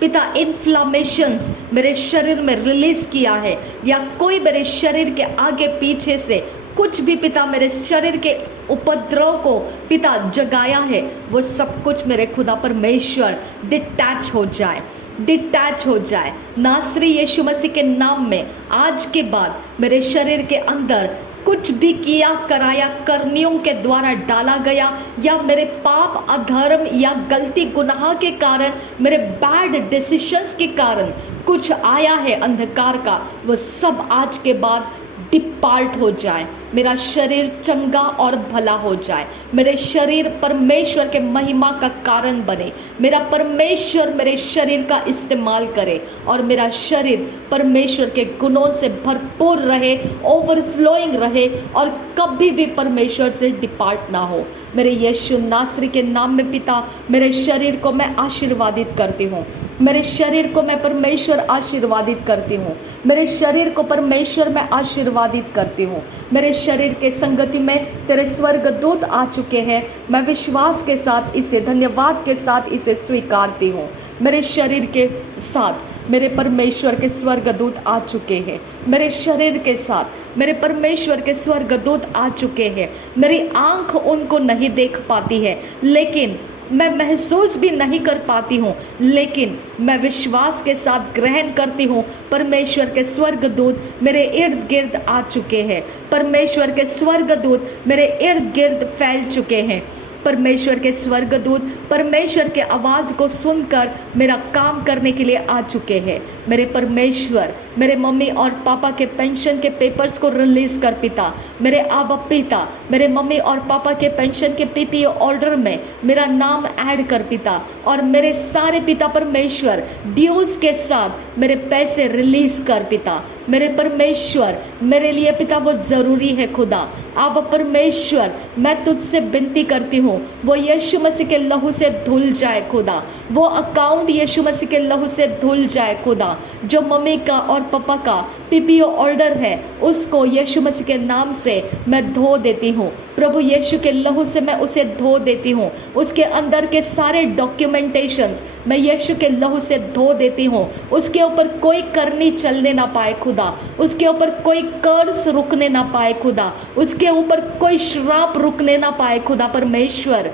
पिता इन्फ्लामेशंस मेरे शरीर में रिलीज किया है, या कोई मेरे शरीर के आगे पीछे से कुछ भी पिता मेरे शरीर के उपद्रव को पिता जगाया है, वो सब कुछ मेरे खुदा परमेश्वर डिटैच हो जाए, डिटैच हो जाए। नासरी यीशु मसीह के नाम में आज के बाद मेरे शरीर के अंदर कुछ भी किया कराया करनियों के द्वारा डाला गया, या मेरे पाप अधर्म या गलती गुनाह के कारण, मेरे बैड डिसीजंस के कारण कुछ आया है अंधकार का, वो सब आज के बाद डिपार्ट हो जाए। मेरा शरीर चंगा और भला हो जाए, मेरे शरीर परमेश्वर के महिमा का कारण बने, मेरा परमेश्वर मेरे शरीर का इस्तेमाल करे और मेरा शरीर परमेश्वर के गुणों से भरपूर रहे, ओवरफ्लोइंग रहे और कभी भी परमेश्वर से डिपार्ट ना हो। मेरे यीशु नासरी के नाम में पिता, मेरे शरीर को मैं आशीर्वादित करती हूँ, मेरे शरीर को मैं परमेश्वर आशीर्वादित करती हूँ, मेरे शरीर को परमेश्वर मैं आशीर्वादित करती हूँ। मेरे शरीर के संगति में तेरे स्वर्गदूत आ चुके हैं, मैं विश्वास के साथ इसे, धन्यवाद के साथ इसे स्वीकारती हूँ। मेरे शरीर के साथ मेरे परमेश्वर के स्वर्गदूत आ चुके हैं, मेरे शरीर के साथ मेरे परमेश्वर के स्वर्गदूत आ चुके हैं। मेरी आंख उनको नहीं देख पाती है, लेकिन मैं महसूस भी नहीं कर पाती हूँ, लेकिन मैं विश्वास के साथ ग्रहण करती हूँ। परमेश्वर के स्वर्गदूत मेरे इर्द गिर्द आ चुके हैं, परमेश्वर के स्वर्गदूत मेरे इर्द गिर्द फैल चुके हैं। परमेश्वर के स्वर्गदूत परमेश्वर के आवाज़ को सुनकर मेरा काम करने के लिए आ चुके हैं। मेरे परमेश्वर, मेरे मम्मी और पापा के पेंशन के पेपर्स को रिलीज कर पिता। मेरे आबा पिता, मेरे मम्मी और पापा के पेंशन के पीपीओ ऑर्डर में मेरा नाम ऐड कर पिता। और मेरे सारे पिता परमेश्वर ड्यूज के साथ मेरे पैसे रिलीज कर पिता। मेरे परमेश्वर, मेरे लिए पिता वो ज़रूरी है खुदा। अब परमेश्वर, मैं तुझसे विनती करती हूँ, वो यीशु मसीह के लहू से धुल जाए खुदा। वो अकाउंट यीशु मसीह के लहू से धुल जाए खुदा। जो मम्मी का और पापा का पीपीओ ऑर्डर है, उसको यीशु मसीह के नाम से मैं धो देती हूँ। प्रभु यीशु के लहू से मैं उसे धो देती हूँ। उसके अंदर के सारे डॉक्यूमेंटेशंस मैं यीशु के लहू से धो देती हूँ। उसके ऊपर कोई करनी चलने ना पाए खुदा। उसके ऊपर कोई कर्ज रुकने ना पाए खुदा। उसके ऊपर कोई श्राप रुकने ना पाए खुदा परमेश्वर।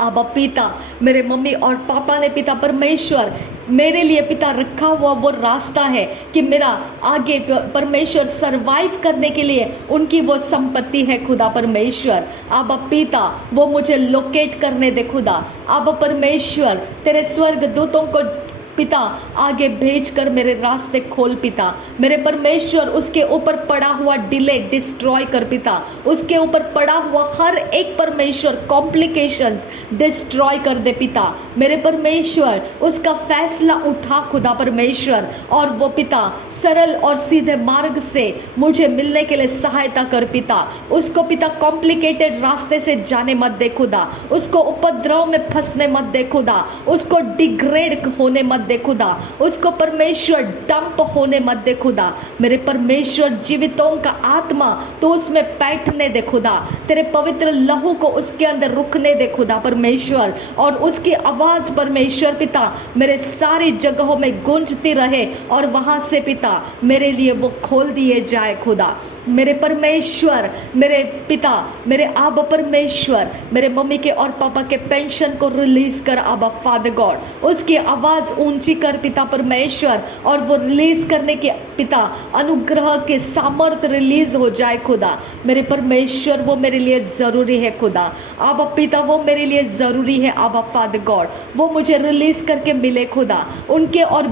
आबा पिता, मेरे मम्मी और पापा ने पिता परमेश्वर मेरे लिए पिता रखा हुआ वो रास्ता है कि मेरा आगे परमेश्वर सरवाइव करने के लिए उनकी वो संपत्ति है खुदा परमेश्वर। आबा पिता, वो मुझे लोकेट करने दे खुदा। आबा परमेश्वर, तेरे स्वर्ग दूतों को पिता आगे भेजकर मेरे रास्ते खोल पिता। मेरे परमेश्वर, उसके ऊपर पड़ा हुआ डिले डिस्ट्रॉय कर पिता। उसके ऊपर पड़ा हुआ हर एक परमेश्वर कॉम्प्लिकेशंस डिस्ट्रॉय कर दे पिता। मेरे परमेश्वर, उसका फैसला उठा खुदा परमेश्वर, और वो पिता सरल और सीधे मार्ग से मुझे मिलने के लिए सहायता कर पिता। उसको पिता कॉम्प्लिकेटेड रास्ते से जाने मत दे खुदा। उसको उपद्रव में फंसने मत दे खुदा। उसको डिग्रेड होने मत दे खुदा। उसको परमेश्वर डंप होने मत दे खुदा। मेरे परमेश्वर, जीवितों का आत्मा तो उसमें बैठने दे खुदा। तेरे पवित्र लहू को उसके अंदर रुकने दे खुदा परमेश्वर। और उसकी आवाज परमेश्वर पिता मेरे सारी जगहों में गूंजती रहे, और वहां से पिता मेरे लिए वो खोल दिए जाए खुदा। मेरे परमेश्वर, मेरे पिता, मेरे आबा परमेश्वर, मेरे मम्मी के और पापा के पेंशन को रिलीज कर आबा फादर गॉड। उसकी आवाज ऊंची कर पिता परमेश्वर, और वो रिलीज करने के पिता अनुग्रह के सामर्थ रिलीज हो जाए खुदा। मेरे परमेश्वर, वो मेरे लिए ज़रूरी है खुदा। आबा पिता, वो मेरे लिए ज़रूरी है आबा फादर गॉड। वो मुझे रिलीज करके मिले खुदा। उनके और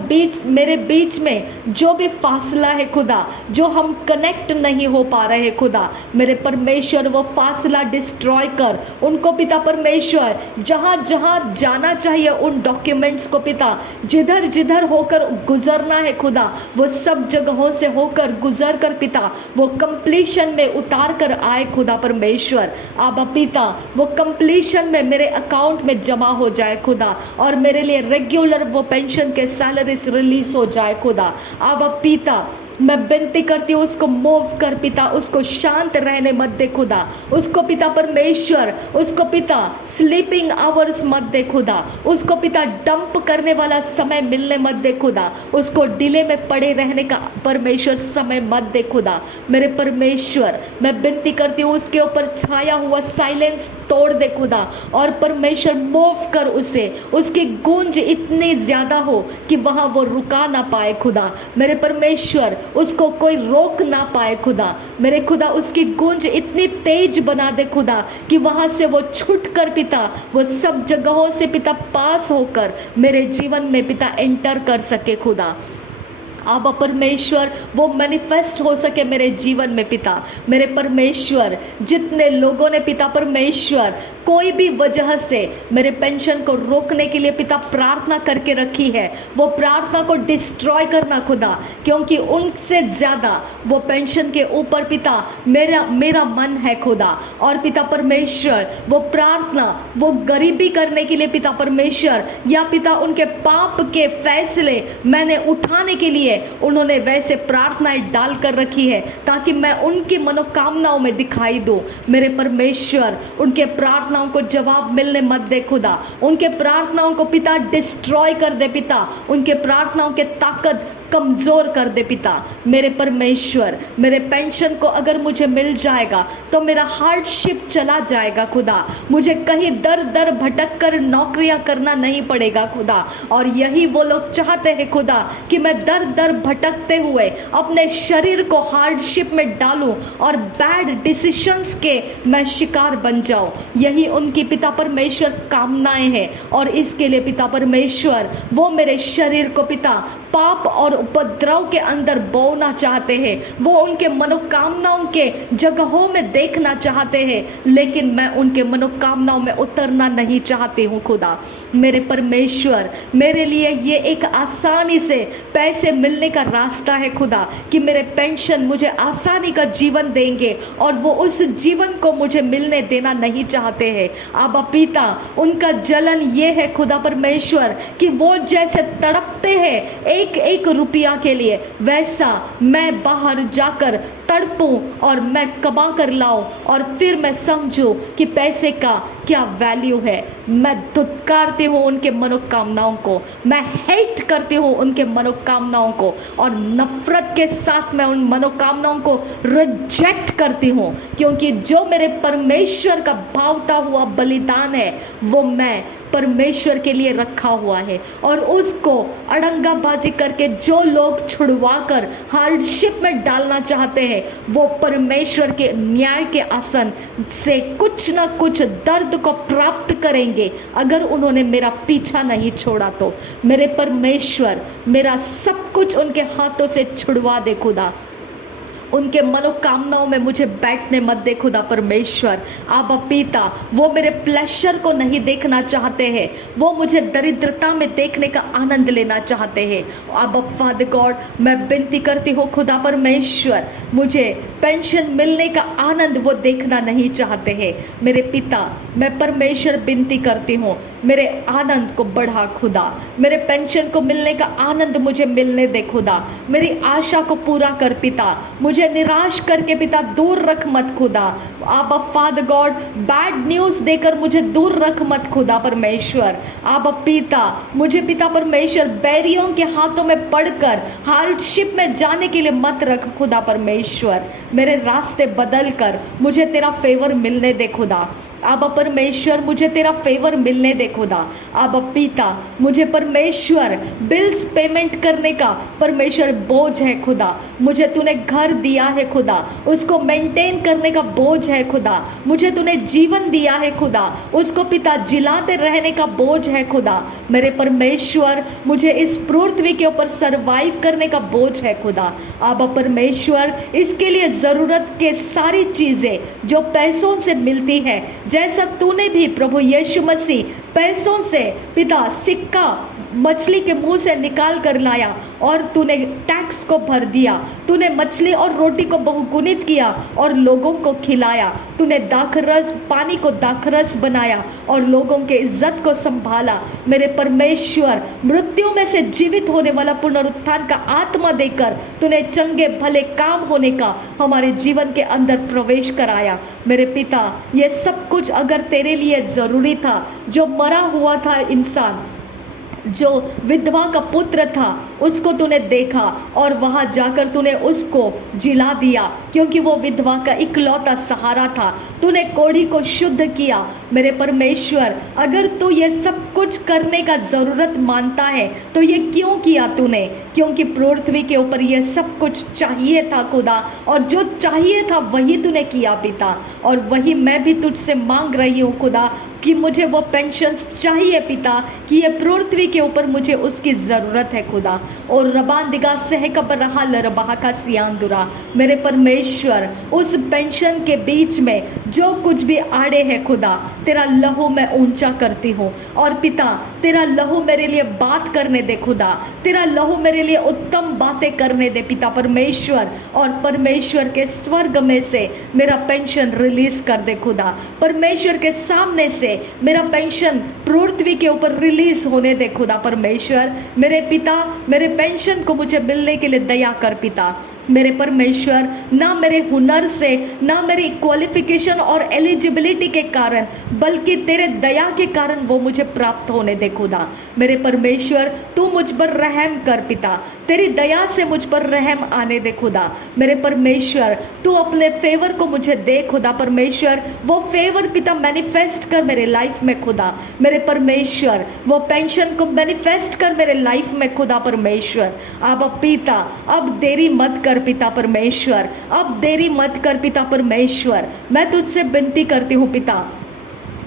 मेरे बीच में जो भी फासला है खुदा, जो हम कनेक्ट नहीं हो पा रहे खुदा, मेरे परमेश्वर, वो फासला डिस्ट्रॉय कर उनको पिता परमेश्वर जहां जहां जाना चाहिए उन डॉक्यूमेंट्स को पिता जिधर जिधर होकर गुजरना है खुदा, वो सब जगहों से होकर गुजर कर पिता वो कंप्लीशन में उतार कर आए खुदा परमेश्वर। आबा पिता, वो कंप्लीशन में मेरे अकाउंट में जमा हो जाए खुदा, और मेरे लिए रेगुलर वो पेंशन के सैलरीज रिलीज हो जाए खुदा। आबा पिता, मैं विनती करती हूँ, उसको मूव कर पिता। उसको शांत रहने मत दे खुदा। उसको पिता परमेश्वर, उसको पिता स्लीपिंग आवर्स मत दे खुदा। उसको पिता डंप करने वाला समय मिलने मत दे खुदा। उसको डिले में पड़े रहने का परमेश्वर समय मत दे खुदा। मेरे परमेश्वर, मैं विनती करती हूँ, उसके ऊपर छाया हुआ साइलेंस तोड़ दे खुदा, और परमेश्वर मूव कर उसे। उसकी गूंज इतनी ज़्यादा हो कि वहाँ वो रुका ना पाए खुदा। मेरे परमेश्वर, उसको कोई रोक ना पाए खुदा। मेरे खुदा, उसकी गूंज इतनी तेज बना दे खुदा कि वहां से वो छूट कर पिता वो सब जगहों से पिता पास होकर मेरे जीवन में पिता एंटर कर सके खुदा। आबा परमेश्वर, वो मैनिफेस्ट हो सके मेरे जीवन में पिता। मेरे परमेश्वर, जितने लोगों ने पिता परमेश्वर कोई भी वजह से मेरे पेंशन को रोकने के लिए पिता प्रार्थना करके रखी है, वो प्रार्थना को डिस्ट्रॉय करना खुदा, क्योंकि उनसे ज़्यादा वो पेंशन के ऊपर पिता मेरा मन है खुदा। और पिता परमेश्वर, वो प्रार्थना वो गरीबी करने के लिए पिता परमेश्वर, या पिता उनके पाप के फैसले मैंने उठाने के लिए उन्होंने वैसे प्रार्थनाएं डाल कर रखी है, ताकि मैं उनकी मनोकामनाओं में दिखाई दूं। मेरे परमेश्वर, उनके प्रार्थनाओं को जवाब मिलने मत दे खुदा। उनके प्रार्थनाओं को पिता डिस्ट्रॉय कर दे पिता। उनके प्रार्थनाओं के ताकत कमज़ोर कर दे पिता। मेरे परमेश्वर, मेरे पेंशन को अगर मुझे मिल जाएगा तो मेरा हार्डशिप चला जाएगा खुदा। मुझे कहीं दर दर भटक कर नौकरियां करना नहीं पड़ेगा खुदा। और यही वो लोग चाहते हैं खुदा कि मैं दर दर भटकते हुए अपने शरीर को हार्डशिप में डालूं और बैड डिसीशंस के मैं शिकार बन जाऊं। यही उनकी पिता परमेश्वर कामनाएं हैं, और इसके लिए पिता परमेश्वर वो मेरे शरीर को पिता पाप और उपद्रव के अंदर बोना चाहते हैं, वो उनके मनोकामनाओं के जगहों में देखना चाहते हैं, लेकिन मैं उनके मनोकामनाओं में उतरना नहीं चाहती हूँ खुदा। मेरे परमेश्वर, मेरे लिए ये एक आसानी से पैसे मिलने का रास्ता है खुदा, कि मेरे पेंशन मुझे आसानी का जीवन देंगे, और वो उस जीवन को मुझे मिलने देना नहीं चाहते हैं। आबा पिता, उनका जलन ये है खुदा परमेश्वर कि वो जैसे तड़पते हैं एक एक रुपया के लिए, वैसा मैं बाहर जाकर तड़पूं और मैं कमा कर लाऊं, और फिर मैं समझूं कि पैसे का क्या वैल्यू है। मैं धुतकारती हूँ उनके मनोकामनाओं को, मैं हेट करती हूँ उनके मनोकामनाओं को, और नफरत के साथ मैं उन मनोकामनाओं को रिजेक्ट करती हूँ, क्योंकि जो मेरे परमेश्वर का भावता हुआ बलिदान है वो मैं परमेश्वर के लिए रखा हुआ है। और उसको अड़ंगाबाजी करके जो लोग छुड़वा कर हार्डशिप में डालना चाहते हैं, वो परमेश्वर के न्याय के आसन से कुछ ना कुछ दर्द को प्राप्त करेंगे, अगर उन्होंने मेरा पीछा नहीं छोड़ा तो। मेरे परमेश्वर, मेरा सब कुछ उनके हाथों से छुड़वा दे खुदा। उनके मनोकामनाओं में मुझे बैठने मत दे खुदा परमेश्वर। आबा पिता, वो मेरे प्लेशर को नहीं देखना चाहते हैं, वो मुझे दरिद्रता में देखने का आनंद लेना चाहते हैं। आबा फादर गॉड, मैं विनती करती हूँ खुदा परमेश्वर, मुझे पेंशन मिलने का आनंद वो देखना नहीं चाहते हैं। मेरे पिता, मैं परमेश्वर विनती करती हूँ, मेरे आनंद को बढ़ा खुदा, मेरे पेंशन को मिलने का आनंद मुझे मिलने दे खुदा, मेरी आशा को पूरा कर पिता, मुझे निराश करके पिता दूर रख मत खुदा। आबा फादर गॉड, बैड न्यूज़ देकर मुझे दूर रख मत खुदा परमेश्वर। आबा पिता, मुझे पिता परमेश्वर बैरियों के हाथों में पड़कर हार्डशिप में जाने के लिए मत रख खुदा परमेश्वर। मेरे रास्ते बदल कर मुझे तेरा फेवर मिलने दे खुदा। आबा परमेश्वर, मुझे तेरा फेवर मिलने दे खुदा। आबा पिता, मुझे परमेश्वर बिल्स पेमेंट करने का परमेश्वर बोझ है खुदा, मुझे तूने घर दिया है खुदा, उसको मेंटेन करने का बोझ है खुदा, मुझे तूने जीवन दिया है खुदा, उसको पिता जिलाते रहने का बोझ है खुदा। मेरे परमेश्वर, मुझे इस पृथ्वी के ऊपर सरवाइव करने का बोझ है खुदा। आबा परमेश्वर, इसके लिए ज़रूरत के सारी चीज़ें जो पैसों से मिलती है, जैसा तूने भी प्रभु यीशु मसीह पैसों से पिता सिक्का मछली के मुंह से निकाल कर लाया और तूने टैक्स को भर दिया, तूने मछली और रोटी को बहुगुणित किया और लोगों को खिलाया, तूने दाखरस पानी को दाखरस बनाया और लोगों के इज्जत को संभाला। मेरे परमेश्वर, मृत्यु में से जीवित होने वाला पुनरुत्थान का आत्मा देकर तूने चंगे भले काम होने का हमारे जीवन के अंदर प्रवेश कराया। मेरे पिता, ये सब कुछ अगर तेरे लिए ज़रूरी था, जो मरा हुआ था इंसान, जो विधवा का पुत्र था, उसको तूने देखा और वहाँ जाकर तूने उसको जिला दिया, क्योंकि वो विधवा का इकलौता सहारा था। तूने कोढ़ी को शुद्ध किया। मेरे परमेश्वर, अगर तू ये सब कुछ करने का ज़रूरत मानता है तो ये क्यों किया तूने? क्योंकि पृथ्वी के ऊपर ये सब कुछ चाहिए था खुदा, और जो चाहिए था वही तूने किया पिता, और वही मैं भी तुझसे मांग रही हूँ खुदा कि मुझे वो पेंशन्स चाहिए पिता, कि ये पृथ्वी के ऊपर मुझे उसकी ज़रूरत है खुदा। और रबान दिगा सह कब रहा लरबहा का सियान्दुरा, मेरे परमेश्वर, उस पेंशन के बीच में जो कुछ भी आड़े है खुदा, तेरा लहू मैं ऊंचा करती हूँ। और पिता, तेरा लहू मेरे लिए बात करने दे खुदा, तेरा लहू मेरे लिए उत्तम बातें करने दे पिता परमेश्वर, और परमेश्वर के स्वर्ग में से मेरा पेंशन रिलीज़ कर दे खुदा। परमेश्वर के सामने से मेरा पेंशन पृथ्वी के ऊपर रिलीज होने दे खुदा परमेश्वर। मेरे पिता, मेरे पेंशन को मुझे मिलने के लिए दया कर पिता। मेरे परमेश्वर, ना मेरे हुनर से, ना मेरी क्वालिफिकेशन और एलिजिबिलिटी के कारण, बल्कि तेरे दया के कारण वो मुझे प्राप्त होने दे खुदा। मेरे परमेश्वर, तू मुझ पर रहम कर पिता, तेरी दया से मुझ पर रहम आने दे खुदा। मेरे परमेश्वर, तू अपने फेवर को मुझे दे खुदा परमेश्वर, वो फेवर पिता मैनिफेस्ट कर मेरे लाइफ में खुदा। मेरे परमेश्वर, वो पेंशन को मैनिफेस्ट कर मेरे लाइफ में खुदा परमेश्वर। अब पिता, अब देरी मत कर पिता परमेश्वर, अब देरी मत कर पिता परमेश्वर। मैं तुझसे विनती करती हूँ पिता,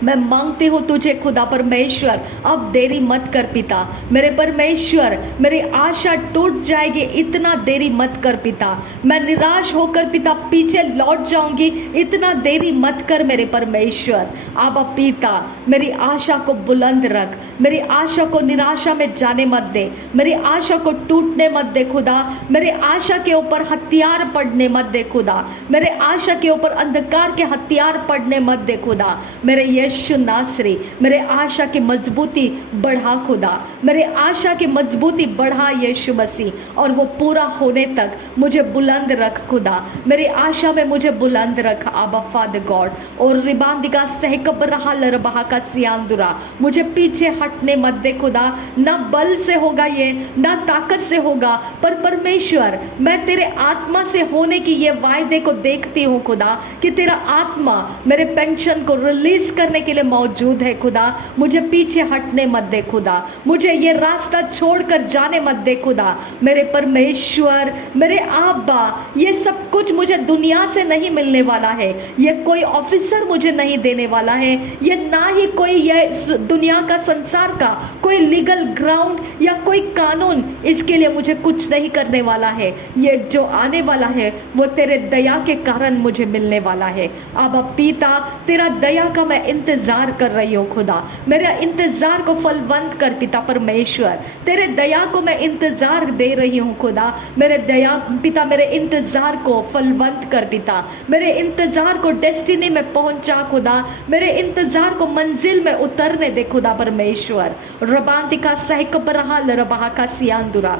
मैं मांगती हूँ तुझे खुदा परमेश्वर, अब देरी मत कर पिता। मेरे परमेश्वर, मेरी आशा टूट जाएगी, इतना देरी मत कर पिता। मैं निराश होकर पिता पीछे लौट जाऊंगी, इतना देरी मत कर मेरे परमेश्वर। अब पिता मेरी आशा को बुलंद रख, मेरी आशा को निराशा में जाने मत दे, मेरी आशा को टूटने मत दे खुदा। मेरे आशा के ऊपर हथियार पड़ने मत दे खुदा, मेरे आशा के ऊपर अंधकार के हथियार पड़ने मत दे खुदा। मेरे यीशु नासरी, मेरे आशा की मजबूती बढ़ा खुदा, मेरे आशा की मजबूती बढ़ा यीशु मसीह, और वो पूरा होने तक मुझे बुलंद रख खुदा। मेरी आशा में मुझे बुलंद रख आबा फादर गॉड। और रिबांदिका सहकब रहा लरबहा का सियांदुरा, मुझे पीछे हटने मत दे खुदा। ना बल से होगा ये, ना ताकत से होगा, पर परमेश्वर मैं तेरे आत्मा से होने की ये वायदे को देखती हूँ खुदा, कि तेरा आत्मा मेरे पेंशन को रिलीज करने के लिए मौजूद है खुदा। मुझे पीछे हटने मत दे खुदा, मुझे ये रास्ता छोड़कर जाने मत दे खुदा। मेरे परमेश्वर, मेरे आबा, ये सब कुछ मुझे दुनिया से नहीं मिलने वाला है, ये कोई ऑफिसर मुझे नहीं देने वाला है, ये ना ही कोई ये दुनिया का, संसार का कोई लीगल ग्राउंड या कोई कानून इसके लिए मुझे कुछ नहीं करने वाला है। ये जो आने वाला है वो तेरे दया के कारण मुझे मिलने वाला है। अब पिता, तेरा दया का मैं इंतजार कर रही हूँ खुदा। मेरा इंतजार को फलवंत कर पिता परमेश्वर, तेरे दया को मैं इंतजार दे रही हूँ खुदा। मेरे दया पिता, मेरे इंतजार को फलवंत कर पिता, मेरे इंतजार को डेस्टिनी में पहुंचा खुदा, मेरे इंतजार को मंजिल में उतरने दे खुदा परमेश्वर। रबांतिका सहकब रहा लरबहा का सियांदुरा,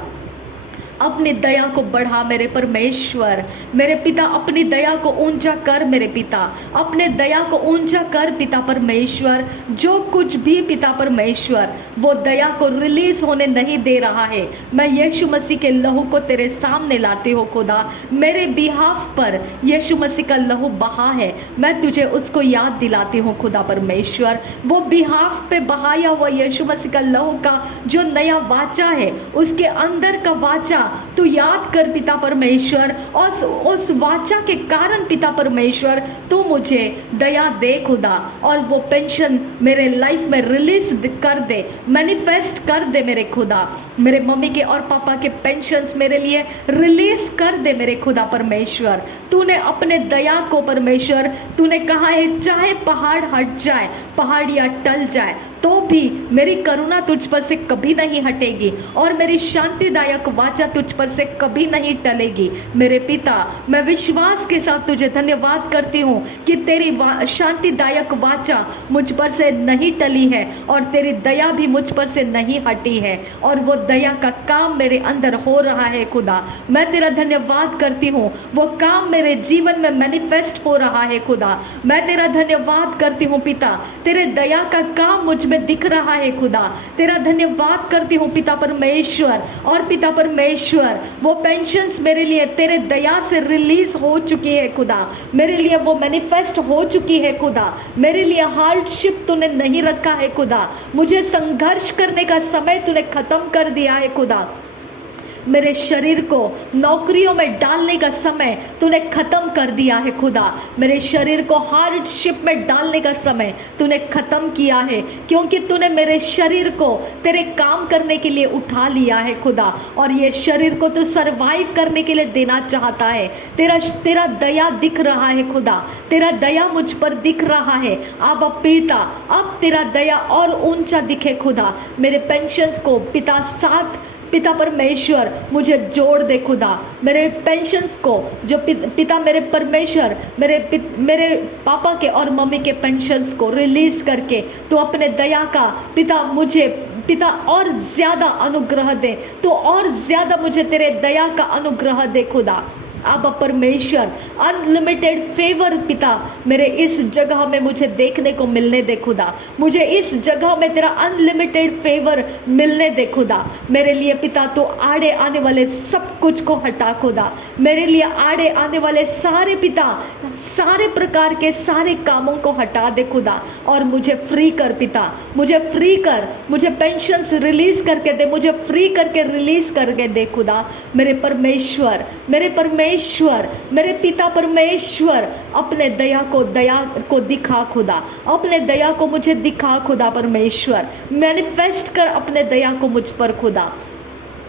अपनी दया को बढ़ा मेरे परमेश्वर। मेरे पिता, अपनी दया को ऊंचा कर मेरे पिता, अपने दया को ऊंचा कर पिता परमेश्वर। जो कुछ भी पिता परमेश्वर वो दया को रिलीज होने नहीं दे रहा है, मैं यीशु मसीह के लहू को तेरे सामने लाती हूँ खुदा। मेरे बिहाफ पर यीशु मसीह का लहू बहा है, मैं तुझे उसको याद दिलाती हूँ खुदा परमेश्वर। वो बिहाफ पे बहाया हुआ यीशु मसीह का लहू का जो नया वाचा है, उसके अंदर का वाचा तू याद कर पिता परमेश्वर। और उस वाचा के कारण पिता परमेश्वर तू मुझे दया दे खुदा, और वो पेंशन मेरे लाइफ में रिलीज कर दे, मैनिफेस्ट कर दे मेरे खुदा। मेरे मम्मी के और पापा के पेंशन्स मेरे लिए रिलीज कर दे मेरे खुदा परमेश्वर। तूने अपने दया को परमेश्वर, तूने कहा है चाहे पहाड़ हट जाए, पहाड़ियाँ टल जाए, तो भी मेरी करुणा तुझ पर से कभी नहीं हटेगी, और मेरी शांतिदायक वाचा तुझ पर से कभी नहीं टलेगी। मेरे पिता, मैं विश्वास के साथ तुझे धन्यवाद करती हूँ कि तेरी शांतिदायक वाचा मुझ पर से नहीं टली है, और तेरी दया भी मुझ पर से नहीं हटी है, और वो दया का काम मेरे अंदर हो रहा है खुदा। मैं तेरा धन्यवाद करती हूँ, वो काम मेरे जीवन में मैनिफेस्ट हो रहा है खुदा। मैं तेरा धन्यवाद करती हूँ पिता, तेरे दया का काम मुझ में दिख रहा है खुदा। तेरा धन्यवाद करती हूँ पिता परमेश्वर। और पिता परमेश्वर, वो पेंशन्स मेरे लिए तेरे दया से रिलीज हो चुकी है खुदा, मेरे लिए वो मैनिफेस्ट हो चुकी है खुदा। मेरे लिए हार्डशिप तूने नहीं रखा है खुदा, मुझे संघर्ष करने का समय तूने खत्म कर दिया है खुदा। मेरे शरीर को नौकरियों में डालने का समय तूने खत्म कर दिया है खुदा। मेरे शरीर को हार्डशिप में डालने का समय तूने खत्म किया है, क्योंकि तूने मेरे शरीर को तेरे काम करने के लिए उठा लिया है खुदा, और ये शरीर को तू सरवाइव करने के लिए देना चाहता है। तेरा दया दिख रहा है खुदा, तेरा दया मुझ पर दिख रहा है। अब पिता, अब तेरा दया और ऊंचा दिखे खुदा। मेरे पेंशन्स को पिता साथ पिता परमेश्वर मुझे जोड़ दे खुदा। मेरे पेंशन्स को जो पिता मेरे परमेश्वर, मेरे पापा के और मम्मी के पेंशन्स को रिलीज करके तो अपने दया का पिता मुझे पिता और ज़्यादा अनुग्रह दे, तो और ज़्यादा मुझे तेरे दया का अनुग्रह दे खुदा। अब परमेश्वर, अनलिमिटेड फेवर पिता मेरे इस जगह में मुझे देखने को मिलने दे खुदा। मुझे इस जगह में तेरा अनलिमिटेड फेवर मिलने दे खुदा। मेरे लिए पिता तो आड़े आने वाले सब कुछ को हटा खुदा। मेरे लिए आड़े आने वाले सारे पिता, सारे प्रकार के सारे कामों को हटा दे खुदा, और मुझे फ्री कर पिता, मुझे फ्री कर, मुझे पेंशन्स रिलीज करके दे, मुझे फ्री करके रिलीज करके दे खुदा। मेरे परमेश्वर, मेरे परमेश्वर परमेश्वर, मेरे पिता परमेश्वर, अपने दया को दिखा खुदा, अपने दया को मुझे दिखा खुदा परमेश्वर, मैनिफेस्ट कर अपने दया को मुझ पर खुदा।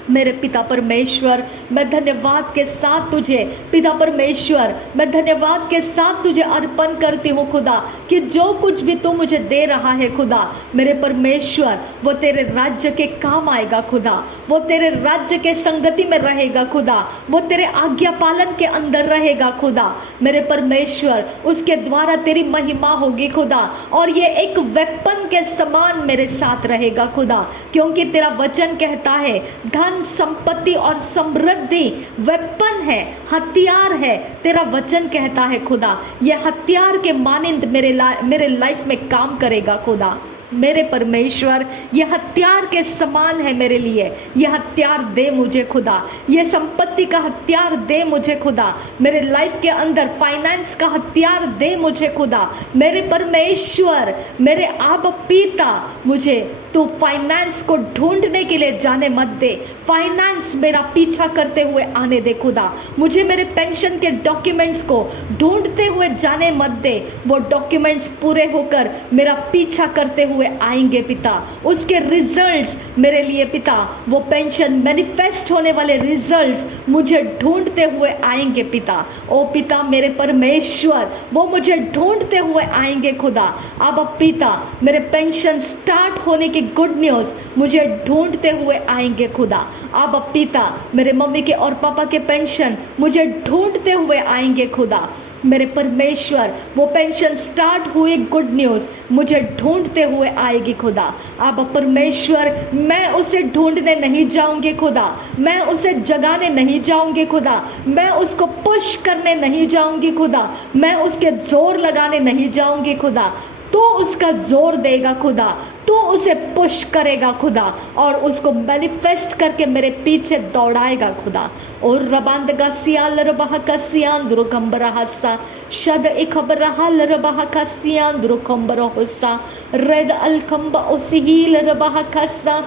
मेरे पिता परमेश्वर, मैं धन्यवाद के साथ तुझे, पिता परमेश्वर, मैं धन्यवाद के साथ तुझे अर्पण करती हूँ खुदा, कि जो कुछ भी तू मुझे दे रहा है खुदा मेरे परमेश्वर, वो तेरे राज्य के काम आएगा खुदा, वो तेरे राज्य के संगति में रहेगा खुदा, वो तेरे आज्ञा पालन के अंदर रहेगा खुदा मेरे परमेश्वर, उसके द्वारा तेरी महिमा होगी खुदा, और ये एक वेपन के समान मेरे साथ रहेगा खुदा, क्योंकि तेरा वचन कहता है धन संपत्ति और समृद्धि वेपन है, हथियार है। तेरा वचन कहता है खुदा ये हथियार के मानिंद मेरे लाइफ में काम करेगा खुदा मेरे परमेश्वर, ये हथियार के समान है मेरे लिए। ये हथियार दे मुझे खुदा, ये संपत्ति का हथियार दे मुझे खुदा, मेरे लाइफ के अंदर फाइनेंस का हथियार दे मुझे खुदा मेरे परमेश्वर, मेरे आप पिता, मुझे तो फाइनेंस को ढूंढने के लिए जाने मत दे, फाइनेंस मेरा पीछा करते हुए आने दे खुदा, मुझे मेरे पेंशन के डॉक्यूमेंट्स को ढूंढते हुए जाने मत दे, वो डॉक्यूमेंट्स पूरे होकर मेरा पीछा करते हुए आएंगे पिता, उसके रिजल्ट्स मेरे लिए पिता, वो पेंशन मैनिफेस्ट होने वाले रिजल्ट्स मुझे ढूंढते हुए आएंगे पिता। ओ पिता मेरे परमेश्वर, वो मुझे ढूंढते हुए आएंगे खुदा। अब पिता मेरे पेंशन स्टार्ट होने की गुड न्यूज़ मुझे ढूंढते हुए आएंगे खुदा। अब पिता मेरे मम्मी के और पापा के पेंशन मुझे ढूंढते हुए आएंगे खुदा मेरे परमेश्वर, वो पेंशन स्टार्ट हुई गुड न्यूज़ मुझे ढूंढते हुए आएगी खुदा। अब परमेश्वर मैं उसे ढूंढने नहीं जाऊंगी खुदा, मैं उसे जगाने नहीं जाऊंगी खुदा, मैं उसको पुश करने नहीं जाऊंगी खुदा, मैं उसके जोर लगाने नहीं जाऊंगी खुदा, तो उसका जोर देगा खुदा, तो उसे पुश करेगा खुदा, और उसको मैनिफेस्ट करके मेरे पीछे दौड़ाएगा खुदा। और रबांदगा सियाल रबाह का सियान दुरुकंबरा हस्सा शद इखबरहा लरबाह का सियान दुरुकंबरा हुस्सा रेद अलकंबा उसील रबाह खस्सा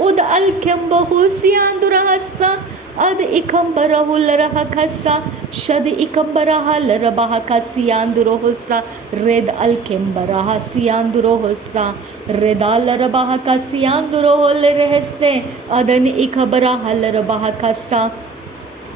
उद अलकंबा हुसियान दुरहस्सा अद इकंबरहु लरहा खस्सा शद इकंबरहा लरबाह का सियान दुरोहुस्सा रेद अलकंबरहा सियान दुरोहुस्सा रेदा लरबाह का सियान दुरोहो लरहस्से अदन इकबरहा लरबाह खस्सा।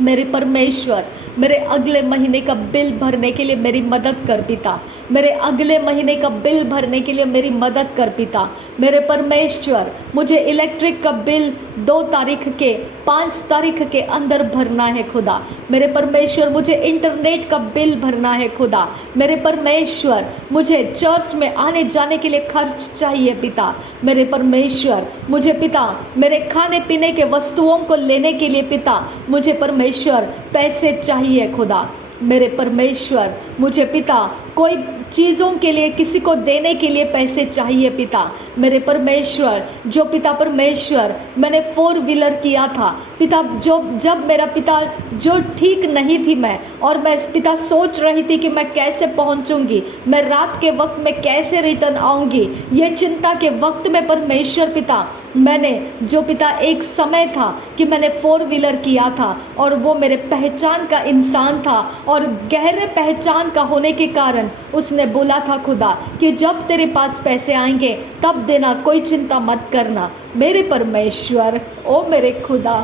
मेरे परमेश्वर, मेरे अगले महीने का बिल भरने के लिए मेरी मदद कर पिता, मेरे अगले महीने का बिल भरने के लिए मेरी मदद कर पिता मेरे परमेश्वर। मुझे इलेक्ट्रिक का बिल 2 तारीख के 5 तारीख के अंदर भरना है खुदा मेरे परमेश्वर। मुझे इंटरनेट का बिल भरना है खुदा मेरे परमेश्वर। मुझे चर्च में आने जाने के लिए खर्च चाहिए पिता मेरे परमेश्वर। मुझे पिता मेरे खाने पीने के वस्तुओं को लेने के लिए पिता मुझे परमेश्वर पैसे चाहिए खुदा मेरे परमेश्वर। मुझे पिता कोई चीज़ों के लिए किसी को देने के लिए पैसे चाहिए पिता मेरे परमेश्वर। जो पिता परमेश्वर मैंने 4 व्हीलर किया था पिता, जब मेरा पिता जो ठीक नहीं थी मैं, और मैं पिता सोच रही थी कि मैं कैसे पहुंचूंगी, मैं रात के वक्त में कैसे रिटर्न आऊंगी, ये चिंता के वक्त में परमेश्वर पिता मैंने जो पिता एक समय था कि मैंने 4 व्हीलर किया था, और वो मेरे पहचान का इंसान था, और गहरे पहचान का होने के कारण उसने बोला था खुदा कि जब तेरे पास पैसे आएंगे तब देना, कोई चिंता मत करना मेरे परमेश्वर। ओ मेरे खुदा,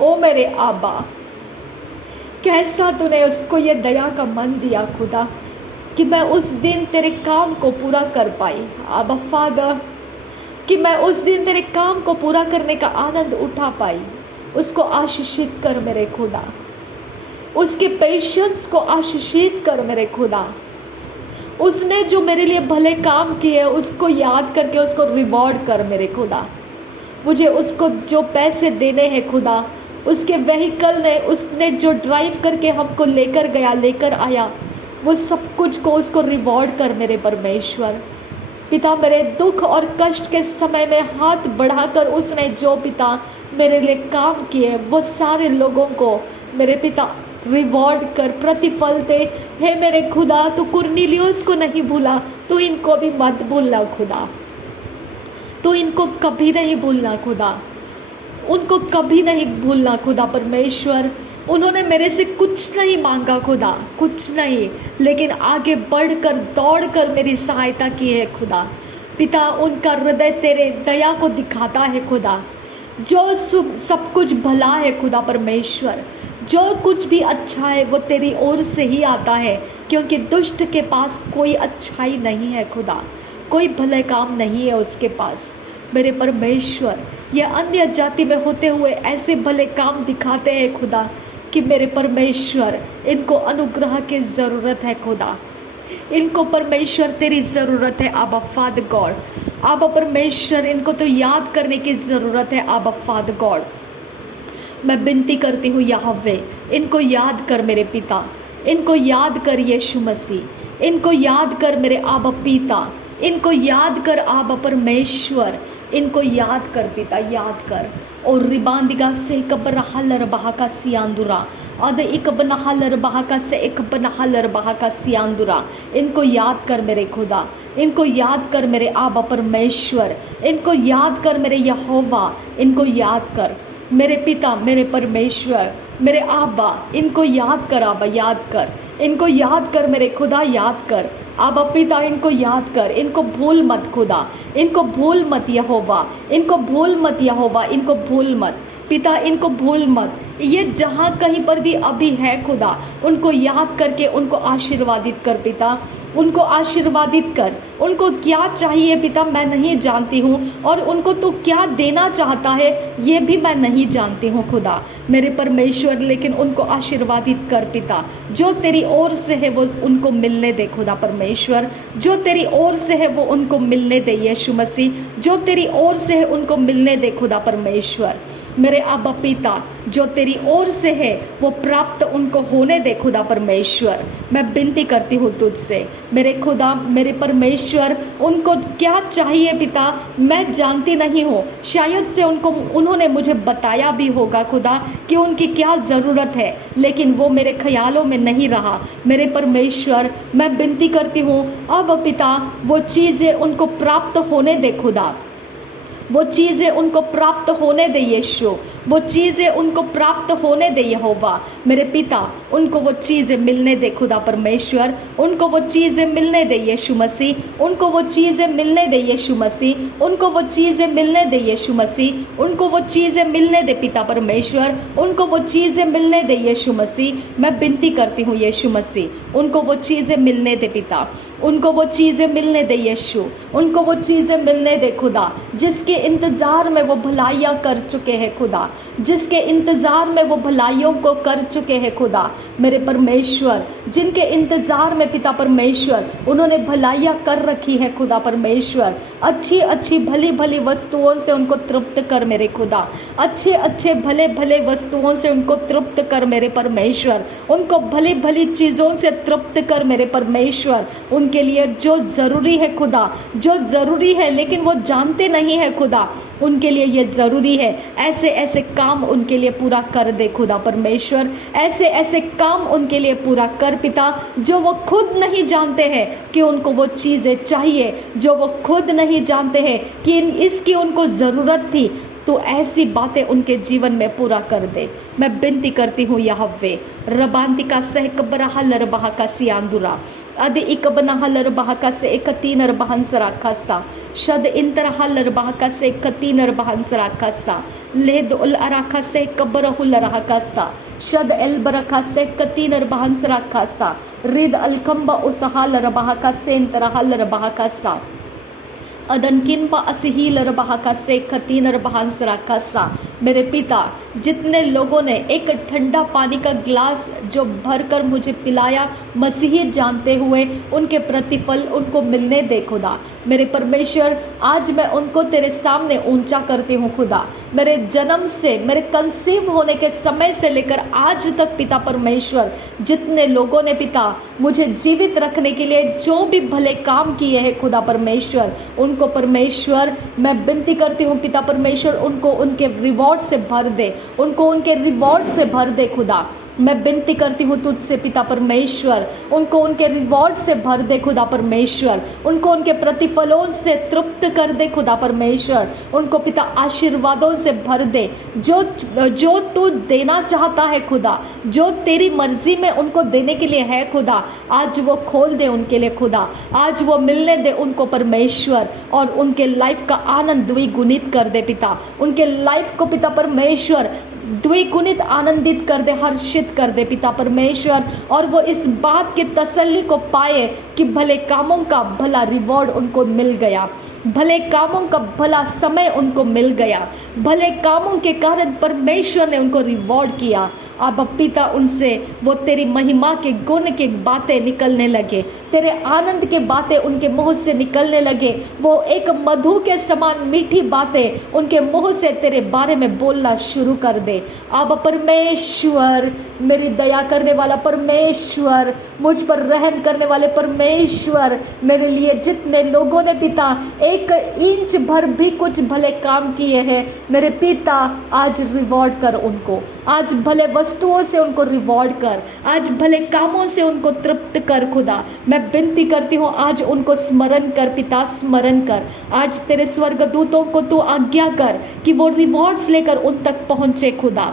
ओ मेरे आबा, कैसा तूने उसको ये दया का मन दिया खुदा कि मैं उस दिन तेरे काम को पूरा कर पाई। आबा फादर, कि मैं उस दिन तेरे काम को पूरा करने का आनंद उठा पाई। उसको आशीषित कर मेरे खुदा, उसके पेशेंस को आशीषित कर मेरे खुदा। उसने जो मेरे लिए भले काम किए उसको याद करके उसको रिवॉर्ड कर मेरे खुदा। मुझे उसको जो पैसे देने हैं खुदा, उसके व्हीकल ने, उसने जो ड्राइव करके हमको लेकर आया, वो सब कुछ को उसको रिवॉर्ड कर मेरे परमेश्वर। पिता मेरे दुख और कष्ट के समय में हाथ बढ़ाकर उसने जो पिता मेरे लिए काम किए, वो सारे लोगों को मेरे पिता रिवॉर्ड कर, प्रतिफल दे। हे मेरे खुदा, तू कुरनेलियुस को नहीं भूला, तू इनको भी मत भूलना खुदा, तू इनको कभी नहीं भूलना खुदा, उनको कभी नहीं भूलना खुदा परमेश्वर। उन्होंने मेरे से कुछ नहीं मांगा खुदा, कुछ नहीं, लेकिन आगे बढ़कर दौड़कर मेरी सहायता की है खुदा। पिता, उनका हृदय तेरे दया को दिखाता है खुदा। जो सब कुछ भला है खुदा परमेश्वर, जो कुछ भी अच्छा है वो तेरी ओर से ही आता है, क्योंकि दुष्ट के पास कोई अच्छाई नहीं है खुदा, कोई भले काम नहीं है उसके पास। मेरे परमेश्वर, ये अन्य जाति में होते हुए ऐसे भले काम दिखाते हैं खुदा कि मेरे परमेश्वर, इनको अनुग्रह की ज़रूरत है खुदा, इनको परमेश्वर तेरी ज़रूरत है आबा फादर गॉड। आबा परमेश्वर, इनको तो याद करने की ज़रूरत है आबा फादर गॉड। मैं विनती करती हूँ यहोवे, इनको याद कर मेरे पिता, इनको याद कर यीशु मसीह, इनको याद कर मेरे आबा पिता, इनको याद कर आबा परमेश्वर, इनको याद कर पिता, याद कर। और रिबांदिगा से कबर हलर बहा का सियांदुरा, अद एक बना हलर बहा का से एक बना हलर बहा का सियांदुरा, इनको याद कर मेरे खुदा, इनको याद कर मेरे आबा परमेश्वर, इनको याद कर मेरे यहोवा, इनको याद कर मेरे पिता, मेरे परमेश्वर, मेरे आबा, इनको याद कर आबा, याद कर, इनको याद कर मेरे खुदा, याद कर आबा पिता, इनको याद कर, इनको भूल मत खुदा, इनको भूल मत यहोवा, इनको भूल मत यहोवा, इनको भूल मत पिता, इनको भूल मत। ये जहाँ कहीं पर भी अभी है खुदा, उनको याद करके उनको आशीर्वादित कर पिता, उनको आशीर्वादित कर। उनको क्या चाहिए पिता मैं नहीं जानती हूँ, और उनको तो क्या देना चाहता है ये भी मैं नहीं जानती हूँ खुदा मेरे परमेश्वर, लेकिन उनको आशीर्वादित कर पिता। जो तेरी ओर से है वो उनको मिलने दे खुदा परमेश्वर, जो तेरी ओर से है वो उनको मिलने दे यीशु मसीह, जो तेरी ओर से है उनको मिलने दे खुदा परमेश्वर। मेरे अब्बा पिता, जो तेरी ओर से है वो प्राप्त उनको होने दे खुदा परमेश्वर। मैं विनती करती हूँ तुझसे मेरे खुदा, मेरे परमेश्वर, उनको क्या चाहिए पिता मैं जानती नहीं हूँ, शायद से उन्होंने मुझे बताया भी होगा खुदा कि उनकी क्या ज़रूरत है, लेकिन वो मेरे ख्यालों में नहीं रहा। मेरे परमेश्वर, मैं विनती करती हूँ अब पिता वो चीज़ें उनको प्राप्त होने दे खुदा, वो चीज़ें उनको प्राप्त होने दे यीशु, वो चीज़ें उनको प्राप्त होने दे यहोवा। मेरे पिता, उनको वो चीज़ें मिलने दे खुदा परमेश्वर, उनको वो चीज़ें मिलने दे यीशु मसीह, उनको वो चीज़ें मिलने दे यीशु मसीह, उनको वो चीज़ें मिलने दे यीशु मसीह, उनको वो चीज़ें मिलने दे पिता परमेश्वर, उनको वो चीज़ें मिलने दे यीशु मसीह। मैं विनती करती हूँ यीशु मसीह, उनको वो चीज़ें मिलने दे पिता, उनको वो चीज़ें मिलने दे यीशु, उनको वो चीज़ें मिलने दे खुदा, जिसके इंतज़ार में वो भलाइयाँ कर चुके हैं खुदा, जिसके इंतज़ार में वो भलाइयों को कर चुके हैं खुदा मेरे परमेश्वर, जिनके इंतज़ार में पिता परमेश्वर उन्होंने भलाइयाँ कर रखी है खुदा परमेश्वर। अच्छी अच्छी भली भली वस्तुओं से उनको तृप्त कर मेरे खुदा, अच्छे अच्छे भले भले वस्तुओं से उनको तृप्त कर मेरे परमेश्वर, उनको भली भली चीज़ों से तृप्त कर मेरे परमेश्वर। उनके लिए जो ज़रूरी है खुदा, जो ज़रूरी है लेकिन वो जानते नहीं है खुदा, उनके लिए ये ज़रूरी है। ऐसे ऐसे काम उनके लिए पूरा कर दे खुदा परमेश्वर, ऐसे ऐसे काम उनके लिए पूरा कर पिता, जो वो खुद नहीं जानते हैं कि उनको वो चीज़ें चाहिए, जो वो खुद नहीं जानते हैं कि इसकी उनको ज़रूरत थी, तो ऐसी बातें उनके जीवन में पूरा कर दे। मैं विनती करती हूँ यहोवे, रबांतिका सह कबरा हलर बहा का सियांदुरा, अद इक बना हलर बहा का से एक तीनर बहन सराखा सा, शद इंतर हलर बहा का से एक तीनर बहन सराखा सा, लेद उल अराखा से कबर हुल रहा का सा, शद एल बरखा से कतीनर बहन सराखा सा, रिद अलकम्बा उसहालर बहा का से इंतर हलर बहा का सा, अदनकिन पा असहीलर बहा का से खतीनर बहान सराखा सा। मेरे पिता, जितने लोगों ने एक ठंडा पानी का गिलास जो भरकर मुझे पिलाया मसीही जानते हुए, उनके प्रतिफल उनको मिलने दे खुदा मेरे परमेश्वर। आज मैं उनको तेरे सामने ऊंचा करती हूँ खुदा, मेरे जन्म से, मेरे कंसीव होने के समय से लेकर आज तक पिता परमेश्वर, जितने लोगों ने पिता मुझे जीवित रखने के लिए जो भी भले काम किए हैं खुदा परमेश्वर, उनको परमेश्वर मैं विनती करती हूँ पिता परमेश्वर, उनको उनके रिवॉर्ड रिवॉर्ड से भर दे, उनको उनके रिवॉर्ड से भर दे खुदा। मैं विनती करती हूँ तुझसे पिता परमेश्वर, उनको उनके रिवॉर्ड से भर दे खुदा परमेश्वर, उनको उनके प्रतिफलों से तृप्त कर दे खुदा परमेश्वर, उनको पिता आशीर्वादों से भर दे। जो तू देना चाहता है खुदा, जो तेरी मर्जी में उनको देने के लिए है खुदा, आज वो खोल दे उनके लिए खुदा, आज वो मिलने दे उनको परमेश्वर, और उनके लाइफ का आनंद द्विगुणित कर दे पिता, उनके लाइफ को पिता परमेश्वर द्विगुणित आनंदित कर दे, हर्षित कर दे पिता परमेश्वर, और वो इस बात की तसल्ली को पाए कि भले कामों का भला रिवॉर्ड उनको मिल गया, भले कामों का भला समय उनको मिल गया, भले कामों के कारण परमेश्वर ने उनको रिवॉर्ड किया। अब पिता उनसे वो तेरी महिमा के गुण की बातें निकलने लगे, तेरे आनंद के बातें उनके मुंह से निकलने लगे, वो एक मधु के समान मीठी बातें उनके मुंह से तेरे बारे में बोलना शुरू कर दे। अब परमेश्वर, मेरी दया करने वाला परमेश्वर, मुझ पर रहम करने वाले परमेश्वर, मेरे लिए जितने लोगों ने पिता 1 इंच भर भी कुछ भले काम किए हैं, मेरे पिता आज रिवॉर्ड कर उनको, आज भले वस्तुओं से उनको रिवॉर्ड कर, आज भले कामों से उनको तृप्त कर खुदा। मैं विनती करती हूँ आज उनको स्मरण कर पिता, स्मरण कर। आज तेरे स्वर्गदूतों को तू आज्ञा कर कि वो रिवॉर्ड्स लेकर उन तक पहुँचे खुदा,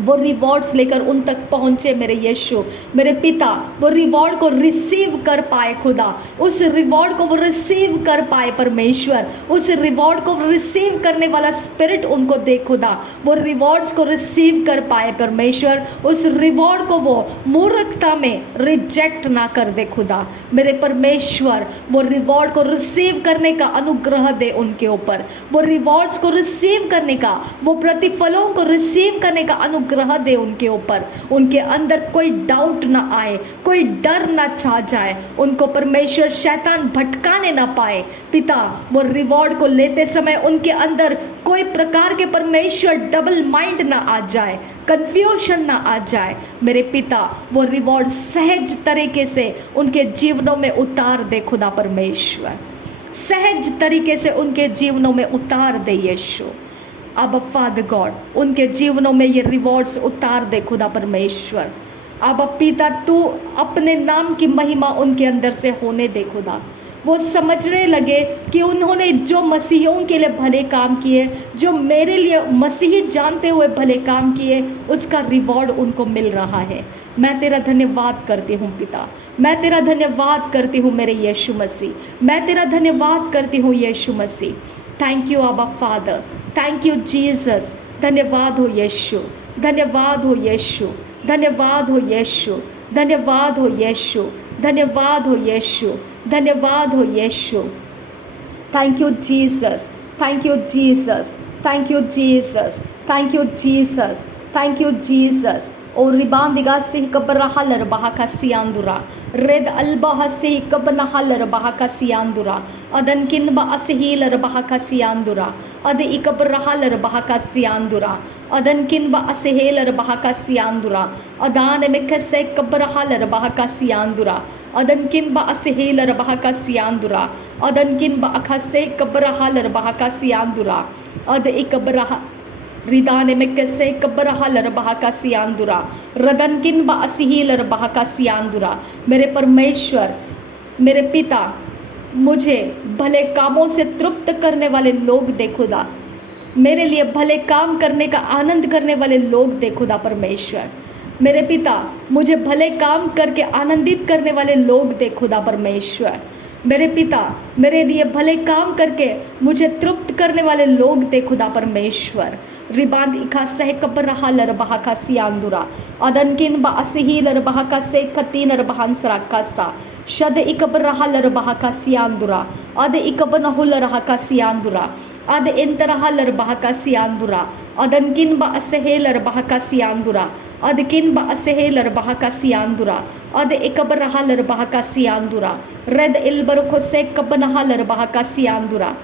वो रिवॉर्ड्स लेकर उन तक पहुँचे मेरे यीशु, मेरे पिता, वो रिवॉर्ड को रिसीव कर पाए खुदा, उस रिवॉर्ड को वो रिसीव कर पाए परमेश्वर, उस रिवॉर्ड को रिसीव करने वाला स्पिरिट उनको दे खुदा, वो रिवॉर्ड्स को रिसीव कर पाए परमेश्वर, उस रिवॉर्ड को वो मूर्खता में रिजेक्ट ना कर दे खुदा मेरे परमेश्वर, वो रिवॉर्ड को रिसीव करने का अनुग्रह दे उनके ऊपर, वो रिवॉर्ड्स को रिसीव करने का, वो प्रतिफलों को रिसीव करने का अनुग्रह दे उनके ऊपर, उनके अंदर कोई डाउट ना आए, कोई डर ना छा जाए, उनको परमेश्वर शैतान भटकाने ना पाए पिता। वो रिवॉर्ड को लेते समय उनके अंदर कोई प्रकार के परमेश्वर डबल माइंड ना आ जाए, कंफ्यूजन ना आ जाए मेरे पिता। वो रिवॉर्ड सहज तरीके से उनके जीवनों में उतार दे खुदा परमेश्वर, सहज तरीके से उनके जीवनों में उतार दे यीशु। अब फादर गॉड उनके जीवनों में ये रिवॉर्ड्स उतार दे खुदा परमेश्वर। अब पिता तू अपने नाम की महिमा उनके अंदर से होने दे खुदा। वो समझने लगे कि उन्होंने जो मसीहियों के लिए भले काम किए, जो मेरे लिए मसीही जानते हुए भले काम किए, उसका रिवॉर्ड उनको मिल रहा है। मैं तेरा धन्यवाद करती हूँ पिता, मैं तेरा धन्यवाद करती हूँ मेरे यीशु मसीह, मैं तेरा धन्यवाद करती हूँ यीशु मसीह। थैंक यू आबा फादर, थैंक यू जीसस। धन्यवाद हो यीशु, धन्यवाद हो यीशु, धन्यवाद हो यीशु, धन्यवाद हो यीशु, धन्यवाद हो यीशु, धन्यवाद हो यीशु। Thank you Jesus, thank you Jesus, thank you Jesus, thank you Jesus, thank you Jesus. O ribandiga si kabrahalar bahaka siandura, red alba si kabnahalar bahaka siandura, adankin ba asihilar bahaka siandura, adi ikabrahalar bahaka siandura, adankin ba asihilar bahaka siandura, adan emekase kabrahalar bahaka siandura, adankin ba asihilar bahaka siandura, adankin ba akase kabrahalar bahaka siandura, adi ikabraha रिदाने में कैसे कब्रहा लरबहा का सियांदुरा, रदनकिन बा असिही लरबहा का सियांदुरा। मेरे परमेश्वर, मेरे पिता, मुझे भले कामों से तृप्त करने वाले लोग दे खुदा, मेरे लिए भले काम करने का आनंद करने वाले लोग दे खुदा परमेश्वर। मेरे पिता, मुझे भले काम करके आनंदित करने वाले लोग दे खुदा परमेश्वर। मेरे पिता, मेरे लिए भले काम करके मुझे तृप्त करने वाले लोग दे खुदा परमेश्वर। रिबांद इखा सह कब्रहा लरबहा का सियांदुरा, अदनकिन बा असिही लरबहा का से कतीन रबहांसरा का सा, शद इकब्रहा लरबहा का सियांदुरा, अद इकबनहु लरहा का सियांदुरा, अद इंतरहा लरबहा का सियांदुरा, अदनकिन बा असहे लरबहा का सियांदुरा, अदकिन बा असहे लरबहा का सियांदुरा, अद इकब्रहा लरबहा का सियांदुरा, रद इल्बरखो से कबनहा लरबहा का सियांदुरा,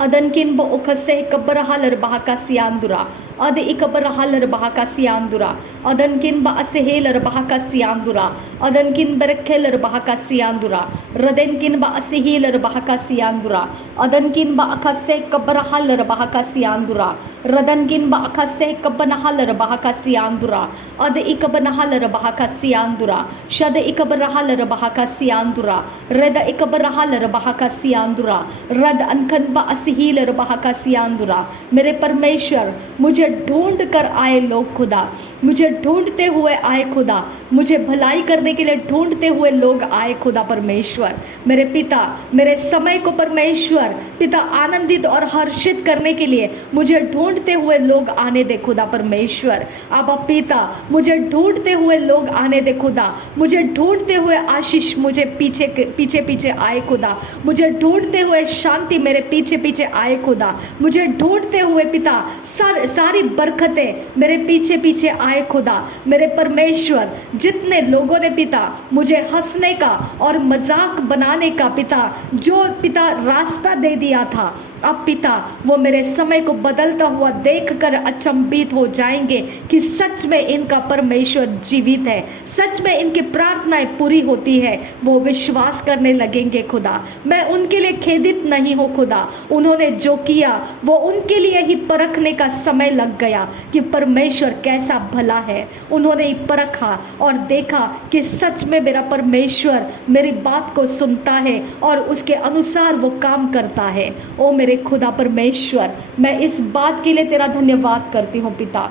अदनकिन ब उखसे कब्रहा लरबहा का सियांदुरा, Ada ikabarahal bahakasiandura. Adankin ba asehel bahakasiandura. Adankin berekel bahakasiandura. Radenkin ba asehil bahakasiandura. Adankin ba akase kabarahal bahakasiandura. Radankin ba akase kabanahal bahakasiandura. Ada ikabanahal bahakasiandura. Shada ikabarahal bahakasiandura. Reda ikabarahal bahakasiandura. Rad ankan ba asehil bahakasiandura. मेरे परमेश्वर मुझे ढूंढ कर आए लोग खुदा, मुझे ढूंढते हुए आए खुदा, मुझे भलाई करने के लिए ढूंढते हुए लोग आए खुदा परमेश्वर। मेरे पिता मेरे समय को परमेश्वर पिता आनंदित और हर्षित करने के लिए मुझे ढूंढते हुए लोग आने दे खुदा परमेश्वर। अब पिता मुझे ढूंढते हुए लोग आने दे खुदा, मुझे ढूंढते हुए आशीष मुझे पीछे पीछे पीछे आए खुदा, मुझे ढूंढते हुए शांति मेरे पीछे पीछे आए खुदा, मुझे ढूंढते हुए पिता सारी बरकतें मेरे पीछे पीछे आए खुदा। मेरे परमेश्वर जितने लोगों ने पिता मुझे हंसने का और मजाक बनाने का पिता जो पिता रास्ता दे दिया था, अब पिता वो मेरे समय को बदलता हुआ देखकर अचंभित हो जाएंगे कि सच में इनका परमेश्वर जीवित है, सच में इनकी प्रार्थनाएं पूरी होती है। वो विश्वास करने लगेंगे खुदा। मैं उनके लिए खेदित नहीं हूँ खुदा, उन्होंने जो किया वो उनके लिए ही परखने का समय लग गया कि परमेश्वर कैसा भला है। उन्होंने ही परखा और देखा कि सच में मेरा परमेश्वर मेरी बात को सुनता है और उसके अनुसार वो काम करता है। ओ मेरे खुदा परमेश्वर, मैं इस बात के लिए तेरा धन्यवाद करती हूँ पिता,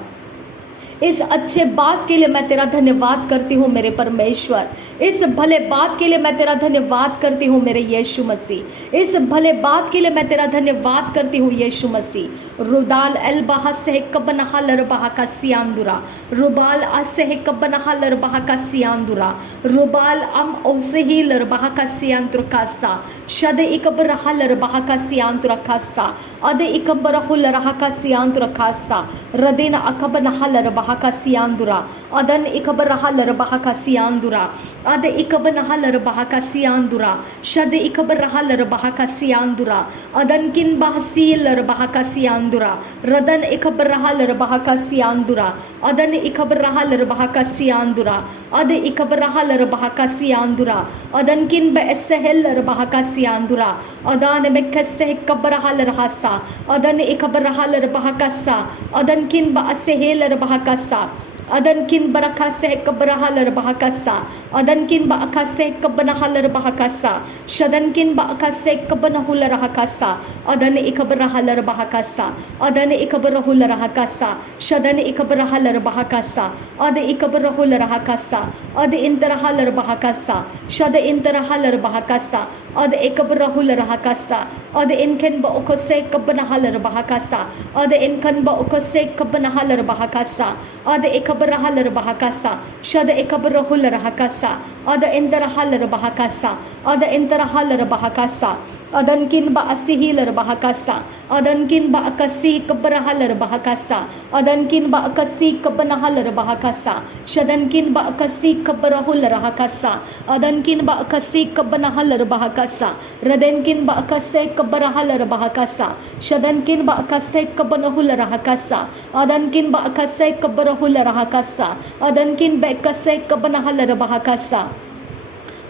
इस अच्छे बात के लिए मैं तेरा धन्यवाद करती हूँ मेरे परमेश्वर, इस भले बात के लिए मैं तेरा धन्यवाद करती हूँ मेरे यीशु मसीह, इस भले बात के लिए मैं तेरा धन्यवाद करती हूँ यीशु मसीह। रुदाल एल बाहा से कबनहल बाहा का सियांदुरा, रुबाल असे कबनहल बाहा का सियांदुरा, रुबाल अम ओसेहिल बाहा का सियांतुर कासा, शद इकबरहल बाहा का सियांतुर कासा, अद इकबरहुल रहा का सियांतुर कासा, रदिन अकबनहल बाहा का सियांदुरा, अदन इकबरहल बाहा का सियांदुरा, अद इकबनहल बाहा का सियांदुरा, शद इकबरहल बाहा का सियांदुरा, अदन किन बहसील बाहा का सियांदुरा, रदन इकबरहल बाहा का सियांदुरा, अदन इकबरहल बाहा का सियांदुरा, अद इकबरहल बाहा का सियांदुरा, अदन किन बहसहल बाहा का सियांदुरा, अदान में कसे कबरहल रहसा, अदन इकबरहल बाहा का सा, अदन किन बहसहल बाहा का सा, अदन किन बरखा से कबरहल बहकसा, अदन किन बखा से कबनहल बहकसा, शदन किन बखा से कबनहुल रहकसा, अदन इकबरहल बहकसा, अदन इकबरहुल रहकसा, शदन इकबरहल बहकसा, अद इकबरहुल रहकसा, अद इंतरहल बहकसा, शद इंतरहल बहकसा, अद इकबरहुल रहकसा, अद इनकन बखसे कबनहल बहकसा, अद इनकन बखसे कबनहल बहकसा, अद इकबरहल बहकसा, शद इकबरहुल रहकसा, अद इंतरहल बहकसा, अद इंतरहल बहकसा, अदन किन बअसिहिल बहकसा, अदन किन बअकसी कबरहल बहकसा, अदन किन बअकसी कबनहल बहकसा, शदन किन बअकसी कबरहुल रहकसा, अदन किन बअकसी कबनहल बहकसा, रदन किन बअकसे कबरहल बहकसा, शदन किन बअकसे कबनहुल रहकसा, अदन किन बअकसे कबरहुल रहकसा, अदन किन बअकसे कबनहल बहकसा,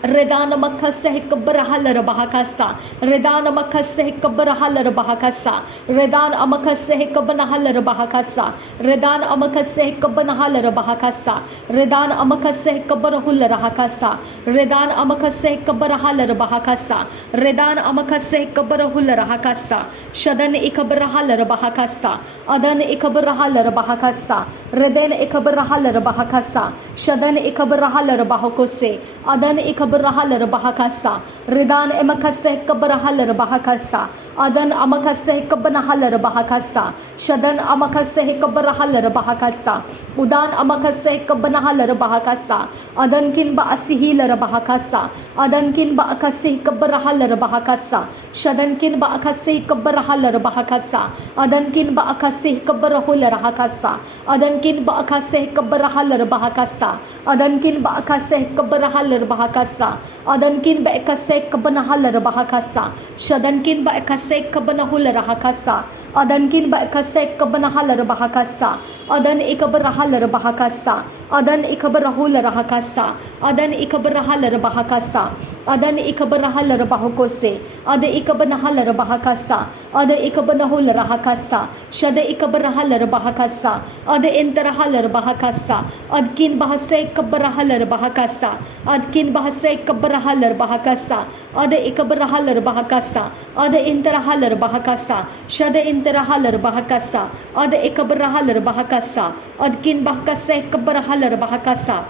रेदान मखसे कबरहल बहकसा, रेदान मखसे कबरहल बहकसा, रेदान अमखसे कबनहल बहकसा, रेदान अमखसे कबनहल बहकसा, रेदान अमखसे कबरहुल रहकसा, रेदान अमखसे कबरहल बहकसा, रेदान अमखसे कबरहुल रहकसा, शदन इकबरहल बहकसा, अदन इकबरहल बहकसा, रेदेन इकबरहल बहकसा, शदन इकबरहल बहकोसे, अदन इकबरहल बहकसा, रिदान एमखसे कबरहल बहकसा, अदन अमखसे कबनहल बहकसा, शदन अमखसे कबरहल बहकसा, उदान अमखसे कबनहल बहकसा, अदन किन बअसिहिल बहकसा, अदन किन बअकसी कबरहल बहकसा, शदन किन बअकसी कबरहल बहकसा, अदन किन बअकसी कबरहुल रहकसा, अदन किन बअकसे कबरहल बहकसा, अदन किन बअकसे कबरहल बहकसा, bahakasa, adankin ba ekase kabanahalar bahakasa, shadankin ba ekase kabanahular bahakasa, adankin ba ekase kabanahalar bahakasa, adan ikabrahalar bahakasa, adan ikabrahular bahakasa, adan ikabrahalar bahakasa, adan ikabrahalar bahakose, ada ikabanahalar bahakasa, ada ikabanahular bahakasa, shada ikabrahalar bahakasa, ada interahalar bahakasa, adkin bahase kabrahalar bahakasa, adkin bahase kabrahalar bahakasa, ada ikabrahalar bahakasa, ada interahalar bahakasa, shada interahalar bahakasa, ada ikabrahalar bahakasa, adkin bahakase kabrahalar bahakasa,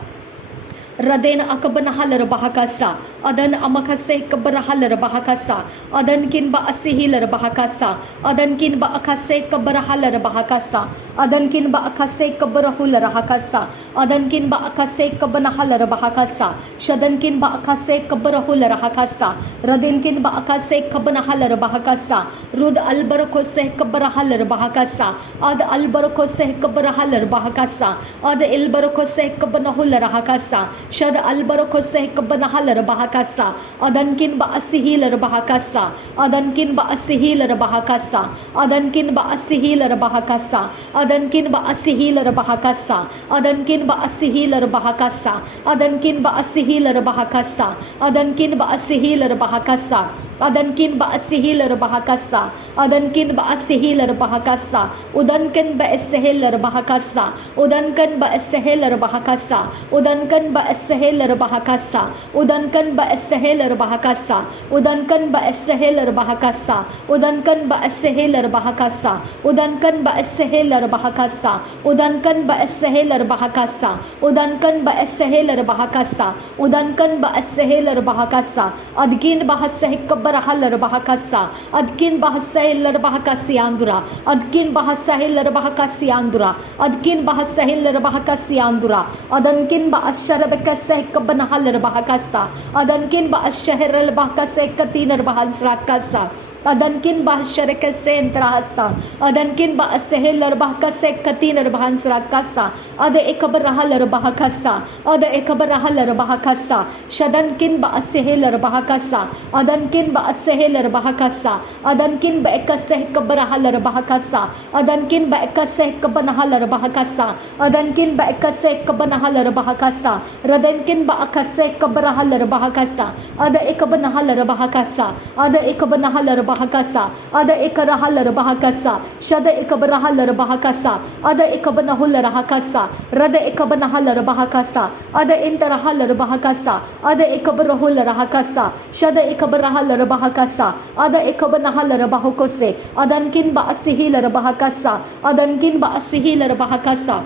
radena akabanahalar bahakasa, adan amakase kabrahalar bahakasa, adan kin ba asihilar bahakasa, adan kin ba akase kabrahalar bahakasa, adan kin ba akase kabrahular bahakasa, adan kin ba akase kabanahalar bahakasa, shadan kin ba akase kabrahular bahakasa, radin kin ba akase kabanahalar bahakasa, rud albarko se kabrahalar bahakasa, ad albarko se kabrahalar bahakasa, ad ilbarko se kabanahular bahakasa, shad albarko se kabanahalar bahakasa, adankin ba asihilar bahakasa, adankin ba asihilar bahakasa, adankin ba asihilar bahakasa, adankin ba asihilar bahakasa, adankin ba asihilar bahakasa, adankin ba asihilar bahakasa, adankin ba asihilar bahakasa, adankin ba asihilar bahakasa, adankin ba asihilar bahakasa, udankan ba esihilar bahakasa, udankan ba esihilar bahakasa, udankan ba esihilar bahakasa, udankan ba esihilar bahakasa, udankan ba esihilar bahakasa, udankan ba esihilar bahakasa, udankan ba esihilar bahakasa, udankan ba esihilar bahakasa, udankan ba esihilar bahakasa, udankan ba esihilar bahakasa, adkin bahaseh kabrahalar bahakasa, adkin bahasahilar bahakasi andura, adkin bahasahilar bahakasi andura, adkin bahasahilar bahakasi andura, adankin ba asharabekaseh kabanahalar bahakasa, adankin ba ashahiral bahakaseh katinar bahansrakasa, adankin ba sharekase entrahasa, adankin ba asehilar bahakase katinar bahansrakasa, ada ekabrahalar bahakasa, ada ekabrahalar bahakasa, shadankin ba asehilar bahakasa, adankin ba asehilar bahakasa, adankin ba ekaseh kabrahalar bahakasa, adankin ba ekaseh kabanahalar bahakasa, adankin ba ekaseh kabanahalar bahakasa, radankin ba akaseh kabrahalar bahakasa, ada ekabanahalar bahakasa, ada ekabanahalar bahakasa, ada ikarahalar bahakasa, shada ikabrahalar bahakasa, ada ikabanahular bahakasa, rada ikabanahalar bahakasa, ada interahalar bahakasa, ada ikabrahular bahakasa, shada ikabrahalar bahakasa, ada ikabanahalar bahukose, adankin ba asihilar bahakasa, adankin ba asihilar bahakasa,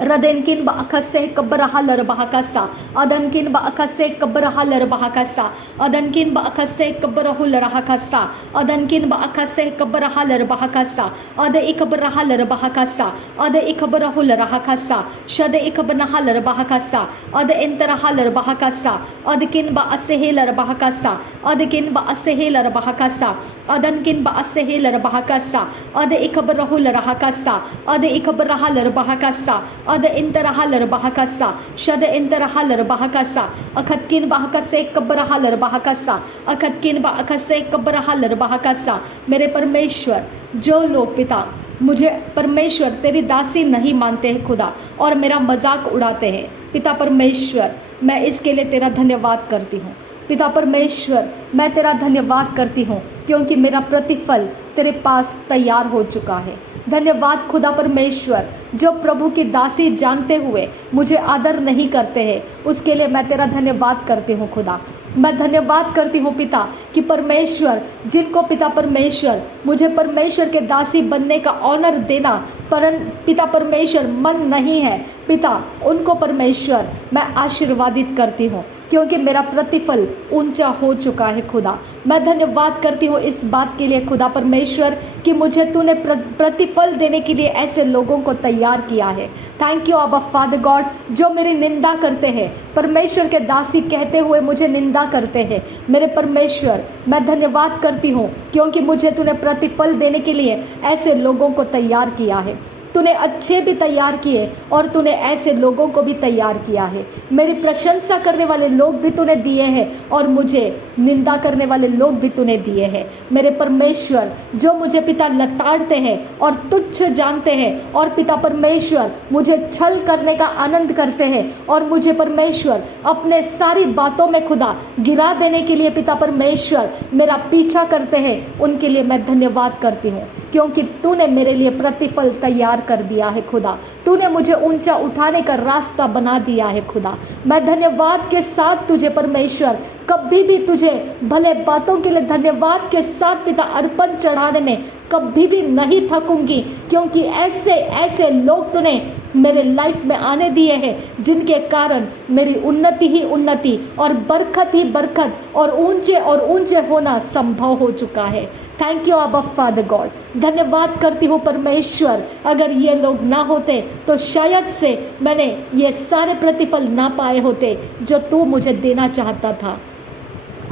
radenkin ba akase kabrahalar bahakasa, adankin ba akase kabrahalar bahakasa, adankin ba akase kabrahular bahakasa, adankin ba akase kabrahalar bahakasa, ada ikabrahalar bahakasa, ada ikabrahular bahakasa, shada ikabanahalar bahakasa, ada interahalar bahakasa, adkin ba asehilar bahakasa, adkin ba asehilar bahakasa, adankin ba asehilar bahakasa, ada ikabrahular bahakasa, ada ikabrahalar bahakasa, ada interahalar bahakasa, shada interahalar bahakasa, akatkin bahakase kabrahalar bahakasa, akatkin bahakase kabrahalar bahakasa। मेरे परमेश्वर, जो लोग पिता मुझे परमेश्वर तेरी दासी नहीं मानते हैं खुदा और मेरा मजाक उड़ाते हैं, पिता परमेश्वर मैं इसके लिए तेरा धन्यवाद करती हूँ। पिता परमेश्वर मैं तेरा धन्यवाद करती हूँ क्योंकि मेरा प्रतिफल तेरे पास तैयार हो चुका है। धन्यवाद खुदा परमेश्वर, जो प्रभु की दासी जानते हुए मुझे आदर नहीं करते हैं, उसके लिए मैं तेरा धन्यवाद करती हूँ खुदा। मैं धन्यवाद करती हूँ पिता कि परमेश्वर, जिनको पिता परमेश्वर मुझे परमेश्वर के दासी बनने का ऑनर देना पिता परमेश्वर मन नहीं है, पिता उनको परमेश्वर मैं आशीर्वादित करती हूँ क्योंकि मेरा प्रतिफल ऊंचा हो चुका है खुदा। मैं धन्यवाद करती हूँ इस बात के लिए खुदा परमेश्वर कि मुझे तूने प्रतिफल देने के लिए ऐसे लोगों को तैयार किया है। थैंक यू अब्बा फादर गॉड, जो मेरी निंदा करते हैं, परमेश्वर के दासी कहते हुए मुझे निंदा करते हैं, मेरे परमेश्वर मैं धन्यवाद करती हूँ क्योंकि मुझे तूने प्रतिफल देने के लिए ऐसे लोगों को तैयार किया है। तूने अच्छे भी तैयार किए और तूने ऐसे लोगों को भी तैयार किया है। मेरी प्रशंसा करने वाले लोग भी तूने दिए हैं और मुझे निंदा करने वाले लोग भी तूने दिए हैं। मेरे परमेश्वर, जो मुझे पिता लताड़ते हैं और तुच्छ जानते हैं और पिता परमेश्वर मुझे छल करने का आनंद करते हैं और मुझे परमेश्वर अपने सारी बातों में खुदा गिरा देने के लिए पिता परमेश्वर मेरा पीछा करते हैं, उनके लिए मैं धन्यवाद करती हूँ, क्योंकि तूने मेरे लिए प्रतिफल तैयार कर दिया है खुदा। तूने मुझे ऊंचा उठाने का रास्ता बना दिया है खुदा। मैं धन्यवाद के साथ तुझे परमेश्वर कभी भी तुझे भले बातों के लिए धन्यवाद के साथ पिता अर्पण चढ़ाने में कभी भी नहीं थकूंगी, क्योंकि ऐसे ऐसे लोग तूने मेरे लाइफ में आने दिए हैं जिनके कारण मेरी उन्नति ही उन्नति और बरकत ही बरकत और ऊंचे होना संभव हो चुका है। थैंक यू अब्बा फादर गॉड। धन्यवाद करती हूँ परमेश्वर, अगर ये लोग ना होते तो शायद से मैंने ये सारे प्रतिफल ना पाए होते जो तू मुझे देना चाहता था।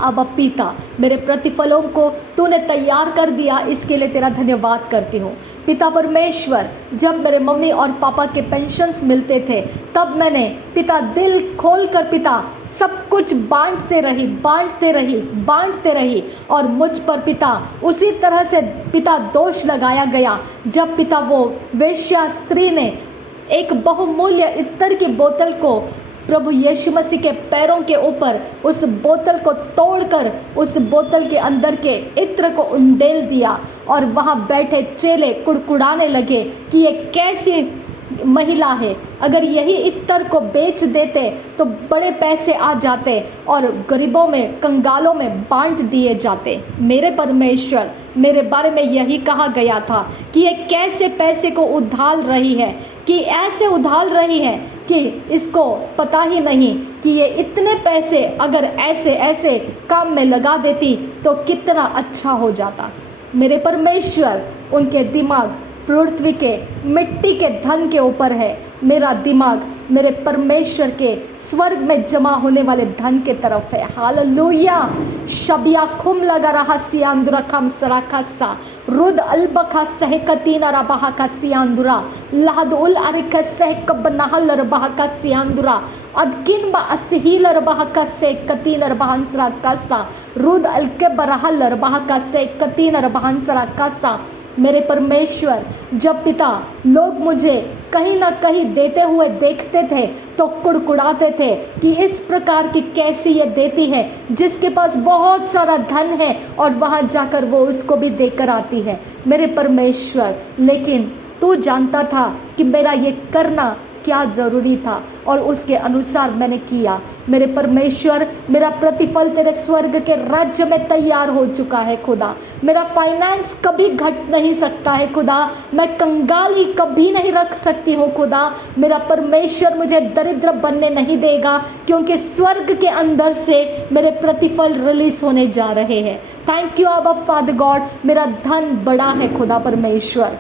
अब पिता, मेरे प्रतिफलों को तूने तैयार कर दिया, इसके लिए तेरा धन्यवाद करती हूँ। पिता परमेश्वर, जब मेरे मम्मी और पापा के पेंशन्स मिलते थे तब मैंने पिता दिल खोल कर पिता सब कुछ बांटते रही और मुझ पर पिता उसी तरह से पिता दोष लगाया गया जब पिता वो वेश्या स्त्री ने एक बहुमूल्य इत्र की बोतल को प्रभु यीशु मसीह के पैरों के ऊपर उस बोतल को तोड़कर उस बोतल के अंदर के इत्र को उंडेल दिया और वहाँ बैठे चेले कुड़कुड़ाने लगे कि ये कैसी महिला है, अगर यही इत्र को बेच देते तो बड़े पैसे आ जाते और गरीबों में कंगालों में बांट दिए जाते। मेरे परमेश्वर, मेरे बारे में यही कहा गया था कि ये कैसे पैसे को उधाल रही है, कि ऐसे उधाल रही है कि इसको पता ही नहीं कि ये इतने पैसे अगर ऐसे ऐसे काम में लगा देती तो कितना अच्छा हो जाता। मेरे परमेश्वर, उनके दिमाग पृथ्वी के मिट्टी के धन के ऊपर है, मेरा दिमाग मेरे परमेश्वर के स्वर्ग में जमा होने वाले धन के तरफ है। हालेलुया। शबिया खुम लगा रहा सियांदुरा खम सराखा सा रुद अलबखा सहकतीना रबाहा का सियांदुरा लहद उल अरका सहकब नहल रबाहा का सियांदुरा अदकिन बा असहील रबाहा का सहकतीना रबाहंसरा का सा रुद अलके बरहल रबाहा का सहकतीना रबाहंसरा का सा। मेरे परमेश्वर, जब पिता लोग मुझे कहीं ना कहीं देते हुए देखते थे तो कुड़कुड़ाते थे कि इस प्रकार की कैसी ये देती है जिसके पास बहुत सारा धन है और वहाँ जाकर वो उसको भी देकर आती है। मेरे परमेश्वर, लेकिन तू जानता था कि मेरा ये करना क्या ज़रूरी था और उसके अनुसार मैंने किया। मेरे परमेश्वर, मेरा प्रतिफल तेरे स्वर्ग के राज्य में तैयार हो चुका है खुदा। मेरा फाइनेंस कभी घट नहीं सकता है खुदा, मैं कंगाली कभी नहीं रख सकती हूँ खुदा। मेरा परमेश्वर मुझे दरिद्र बनने नहीं देगा, क्योंकि स्वर्ग के अंदर से मेरे प्रतिफल रिलीज होने जा रहे हैं। थैंक यू अब्बा फादर गॉड। मेरा धन बड़ा है खुदा परमेश्वर,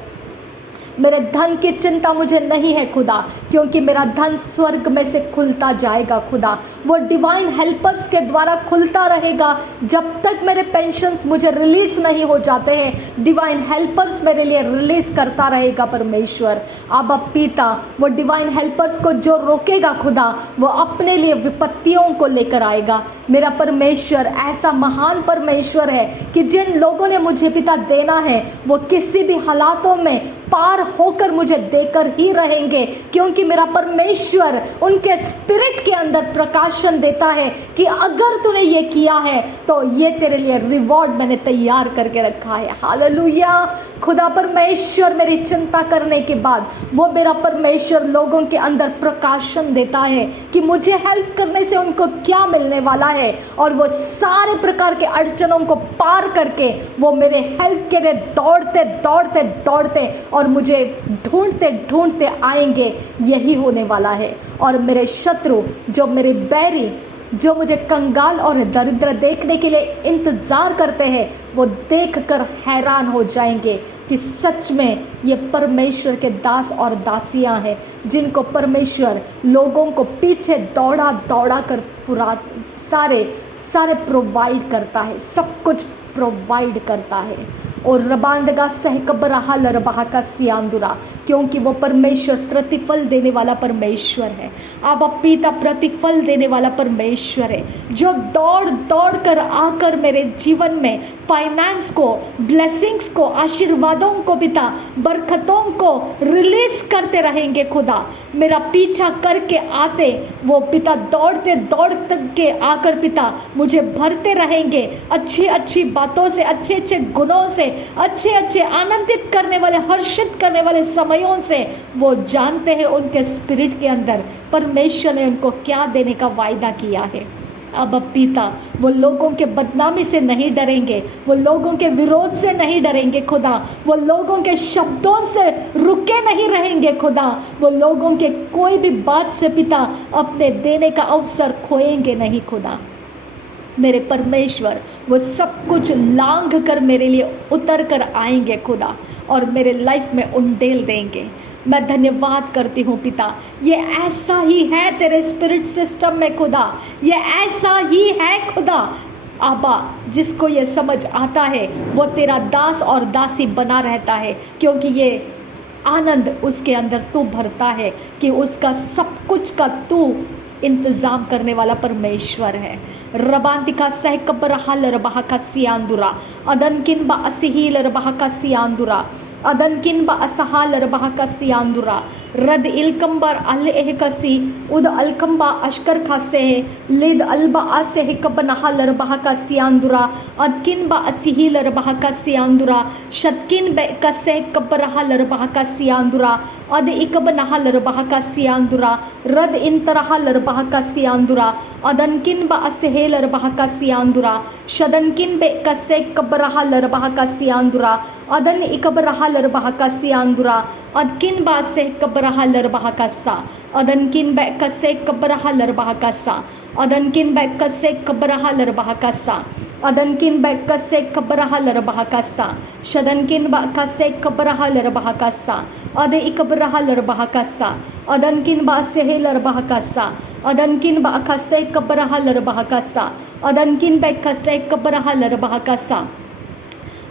मेरे धन की चिंता मुझे नहीं है खुदा, क्योंकि मेरा धन स्वर्ग में से खुलता जाएगा खुदा। वो डिवाइन हेल्पर्स के द्वारा खुलता रहेगा जब तक मेरे पेंशन्स मुझे रिलीज़ नहीं हो जाते हैं। डिवाइन हेल्पर्स मेरे लिए रिलीज़ करता रहेगा परमेश्वर। अब पिता, वो डिवाइन हेल्पर्स को जो रोकेगा खुदा, वो अपने लिए विपत्तियों को लेकर आएगा। मेरा परमेश्वर ऐसा महान परमेश्वर है कि जिन लोगों ने मुझे पिता देना है वो किसी भी हालातों में पार होकर मुझे देकर ही रहेंगे, क्योंकि मेरा परमेश्वर उनके स्पिरिट के अंदर प्रकाशन देता है कि अगर तूने ये किया है तो ये तेरे लिए रिवॉर्ड मैंने तैयार करके रखा है। हालेलुया। खुदा परमेश्वर मेरी चिंता करने के बाद वो मेरा परमेश्वर लोगों के अंदर प्रकाशन देता है कि मुझे हेल्प करने से उनको क्या मिलने वाला है, और वो सारे प्रकार के अड़चनों को पार करके वो मेरे हेल्प के लिए दौड़ते दौड़ते दौड़ते और मुझे ढूंढते ढूंढते आएंगे। यही होने वाला है। और मेरे शत्रु, जो मेरे बैरी, जो मुझे कंगाल और दरिद्र देखने के लिए इंतज़ार करते हैं, वो देखकर हैरान हो जाएंगे कि सच में ये परमेश्वर के दास और दासियां हैं जिनको परमेश्वर लोगों को पीछे दौड़ा दौड़ा कर पूरा सारे प्रोवाइड करता है, सब कुछ प्रोवाइड करता है। और रबांदगा सहकबरहा लरबाहा सियांदुरा, क्योंकि वो परमेश्वर प्रतिफल देने वाला परमेश्वर है। अब पिता प्रतिफल देने वाला परमेश्वर है, जो दौड़ दौड़ कर आकर मेरे जीवन में फाइनेंस को, ब्लेसिंग्स को, आशीर्वादों को, पिता बरकतों को रिलीज करते रहेंगे। खुदा मेरा पीछा करके आते वो पिता दौड़ते दौड़ते के आकर पिता मुझे भरते रहेंगे अच्छी अच्छी बातों से, अच्छे अच्छे गुणों से, अच्छे अच्छे आनंदित करने वाले, हर्षित करने वाले समयों से। वो जानते हैं उनके स्पिरिट के अंदर परमेश्वर ने उनको क्या देने का वायदा किया है। अब पिता वो लोगों के बदनामी से नहीं डरेंगे, वो लोगों के विरोध से नहीं डरेंगे खुदा, वो लोगों के शब्दों से रुके नहीं रहेंगे खुदा, वो लोगों के कोई भी बात से पिता अपने देने का अवसर खोएंगे नहीं खुदा। मेरे परमेश्वर वो सब कुछ लांघ कर मेरे लिए उतर कर आएंगे खुदा, और मेरे लाइफ में उंडेल देंगे। मैं धन्यवाद करती हूँ पिता, ये ऐसा ही है तेरे स्पिरिट सिस्टम में खुदा, ये ऐसा ही है खुदा। आबा जिसको ये समझ आता है वो तेरा दास और दासी बना रहता है, क्योंकि ये आनंद उसके अंदर तू भरता है कि उसका सब कुछ का तू इंतज़ाम करने वाला परमेश्वर है। रबांतिका सहकबरहा लरबाहा सियांदुरा, अदनकिन बा असिही लरबाहा सियांदुरा, अदनकिन बा असहा लरबाहा सियांदुरा, रद इलकम्बर अल एहकसी उद अलकम्बा अशकर खासे लिद अलबा आसे कबनहा लरबाहा सियांदुरा, अदकिन बा असिही लरबाहा सियांदुरा, शतकिन बे कसे कबरहा लरबाहा सियांदुरा, अद इकबनहा लरबाहा सियांदुरा, रद इंतरहा लरबाहा सियांदुरा, अदनकिन बा असे लरबाहा सियांदुरा, शदनकिन बे कसे कबरहा लरबाहा सियांदुरा, अदन इकबरहा लरबाहा सियांदुरा, अदकिन बा से कबरहा लरबाहा सा, अदनकिन बे कसे कबरहा लरबाहा सा, अदनकिन बे कसे कबरहा लरबाहा सा, अदनकिन बे कसे कबरहा लरबाहा सा, शदनकिन बा कसे कबरहा लरबाहा सा, अद इकबरहा लरबाहा सा, अदनकिन बा से लरबाहा सा, अदनकिन बा कसे कबरहा लरबाहा सा, अदनकिन बे कसे कबरहा लरबाहा सा,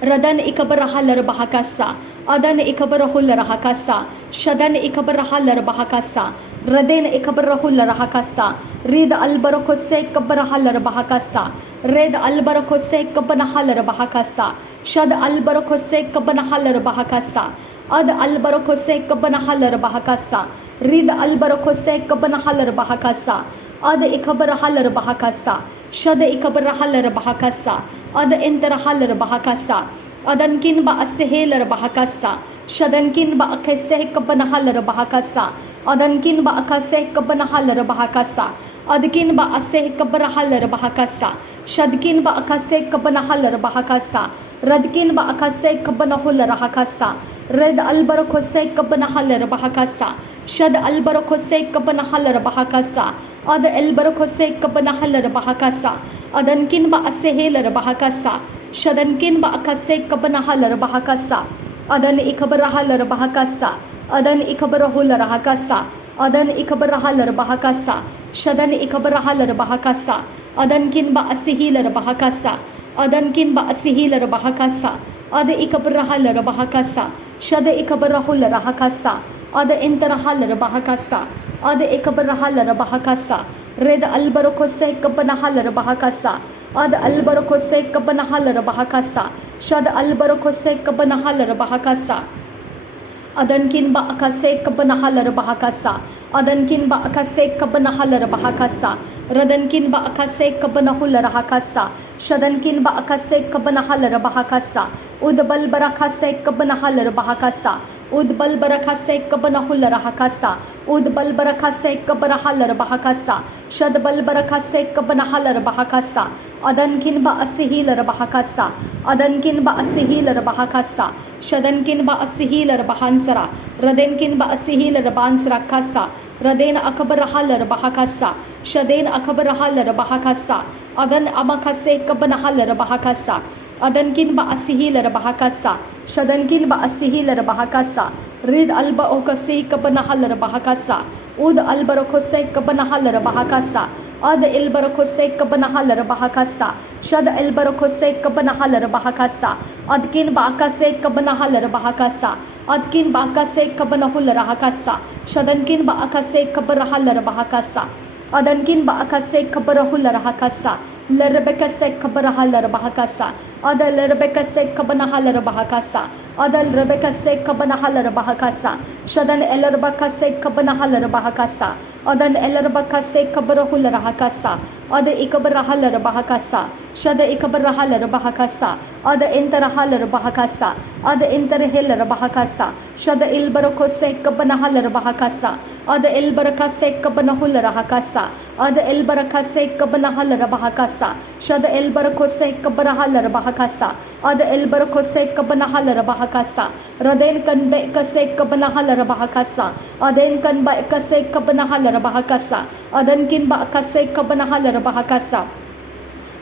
रदन इकबरहा लरबाहा सा, अदन इकबरहु लरहा सा, शदन इकबरहा लरबाहा सा, रदेन इकबरहु लरहा सा, रिद अलबरखो से कबरहा लरबाहा सा, रेद अलबरखो से कबनहा लरबाहा सा, शद अलबरखो से कबनहा लरबाहा सा, अद अलबरखो से कबनहा लरबाहा सा, रिद अलबरखो से कबनहा लरबाहा सा, अद इकबरहा लरबाहा सा, शद इकबरहा लरबाहा सा, अद इंतरहा लरबाहा सा, अदनकिन बा असे लरबाहा सा, शदनकिन बा अखसे कबनहा लरबाहा सा, अदनकिन बा अखसे कबनहा लरबाहा सा, अदकिन बा असे कबरहा लरबाहा सा, शदकिन बा अखसे कबनहा लरबाहा सा, रदकिन बा अखसे कबनहु लरहा सा, रद अलबरखो से कबनहा लरबाहा सा, शद अलबरखो से कबनहा लरबाहा सा, अद अलबरखो से कबनहा लरबाहा सा, अदनकिन बा असे लरबाहा सा, शदनकिन बा अखसे कबनहा लरबाहा सा, अदन इकबरहा लरबाहा सा, अदन इकबरहु लरहा सा, अदन इकबरहा लरबाहा सा, शदन इकबरहा लरबाहा सा, अदनकिन बा असिही लरबाहा सा, अदनकिन बा असिही लरबाहा सा, अद इकबरहा लरबाहा सा, शद इकबरहु लरहा सा, अद इंतरहा लरबाहा सा, अद इकबरहा लरबाहा सा, रेद अलबरखो से कबनहा लरबाहा सा, अद अलबरखो से कबनहा लरबाहा सा, शद अलबरखो से कबनहा लरबाहा सा, अदनकिन बा अखसे कबनहा लरबाहा सा, अदनकिन बा अखसे कबनहा लरबाहा सा, रदनकिन बा अखसे कबनहु लरहा सा, शदनकिन बा अखसे कबनहा लरबाहा सा, उदबल बरखा से कबनहा लरबाहा सा, उदबल बरखा से कबनहु लरहा सा, उदबल बरखा से कबरहा लरबाहा सा, शदबल बरखा से कबनहा लरबाहा सा, अदनकिन बा असिही लरबाहा सा, अदनकिन बा असिही लरबाहा सा, शदनकिन बा असिही लरबाहांसरा, रदेनकिन बा असिही लरबांसरा सा, रदेन अकबरहा लरबाहा सा, शदेन अकबरहा लरबाहा सा, अदन अमखा से कबनहा लरबाहा सा, अदनकिन बा असिही लरबाहा सा, शदनकिन बा असिही लरबाहा सा, रिद अलबा ओकसी कबनहा लरबाहा सा, उद अलबरखो से कबनहा लरबाहा सा, Ad ilbarokose kabanahalar bahakasa. Shad ilbarokose kabanahalar bahakasa. Adkin bakase kabanahalar bahakasa. Adkin bakase kabanahular bahakasa. Shadankin bakase kabarahalar bahakasa. Adankin bakase kabarahular bahakasa. Lerbekase kabarahalar bahakasa. Adal Rebekase kabanahalar bahakasa. Adal Rebekase kabanahalar bahakasa. Shadan elarbakase kabanahalar bahakasa. Adan elarbakase kabarahular bahakasa. Ada ikabarahalar bahakasa. Shada ikabarahalar bahakasa. Ada interahalar bahakasa. Ada interhelar bahakasa. Shada ilbarakose kabanahalar bahakasa. Ada ilbarakase kabanahular bahakasa. Ada ilbarakase kabanahalar bahakasa. Shada ilbarakose kabarahalar bahakasa. Ada ilbarakose kabanahalar bahakasa. Raden kanbe kase kabanahalar bahakasa. Aden kanba kase kabanahalar bahakasa. Adan kinba kase kabanahalar bahakasa.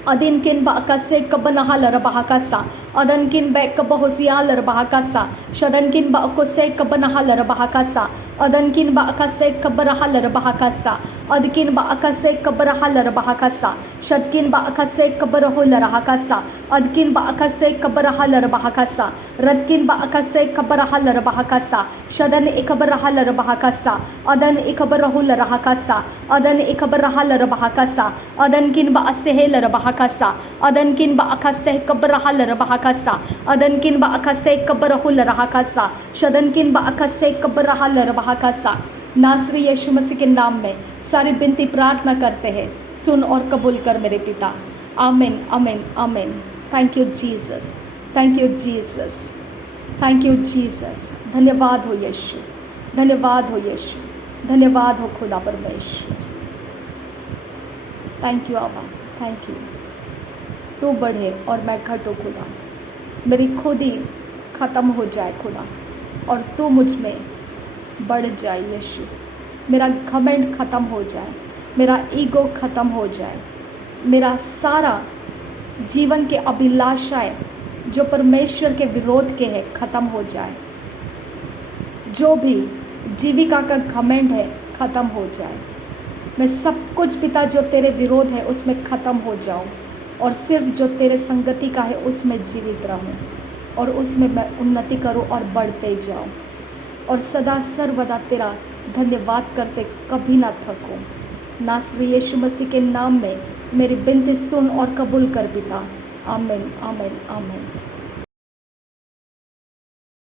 Adinkin bakase kabanahalar bahakasa. Adankin bek bahosialar bahakasa. Shadankin bakose kabanahalar bahakasa. Adankin bakase kabarahalar bahakasa. Adkin bakase kabarahalar bahakasa. Shadkin bakase kabarahular bahakasa. Adkin bakase kabarahalar bahakasa. Radkin bakase kabarahalar bahakasa. Shadan ikabarahalar bahakasa. Adan ikabarahular bahakasa. Adan ikabarahalar bahakasa. Adankin baasehelar bahakasa. Adankin baakase kabarahalar bahakasa. Adankin baakase kabarahular bahakasa. Shadankin baakase kabarahalar bahakasa. नासरी यीशु मसीह के नाम में सारी विनती प्रार्थना करते हैं, सुन और कबूल कर मेरे पिता। आमीन आमीन आमीन। Thank you Jesus, thank you Jesus, thank you Jesus. धन्यवाद हो यीशु, धन्यवाद हो यीशु, धन्यवाद हो खुदा परमेश्वर। थैंक यू आबा, थैंक यू। तू बढ़े और मैं घटूं खुदा, मेरी खुद ही ख़त्म हो जाए खुदा और तू मुझ में बढ़ जाए यीशु। मेरा घमंड ख़त्म हो जाए, मेरा ईगो ख़त्म हो जाए, मेरा सारा जीवन के अभिलाषाएं जो परमेश्वर के विरोध के हैं ख़त्म हो जाए। जो भी जीविका का घमंड है ख़त्म हो जाए। मैं सब कुछ पिता जो तेरे विरोध है उसमें ख़त्म हो जाऊं और सिर्फ जो तेरे संगति का है उसमें जीवित रहूं और उसमें मैं उन्नति करूं और बढ़ते जाऊं और सदा सर्वदा तेरा धन्यवाद करते कभी ना थकूं। नासरी यीशु मसीह के नाम में मेरी विनती सुन और कबूल कर पिता। आमीन आमीन आमीन।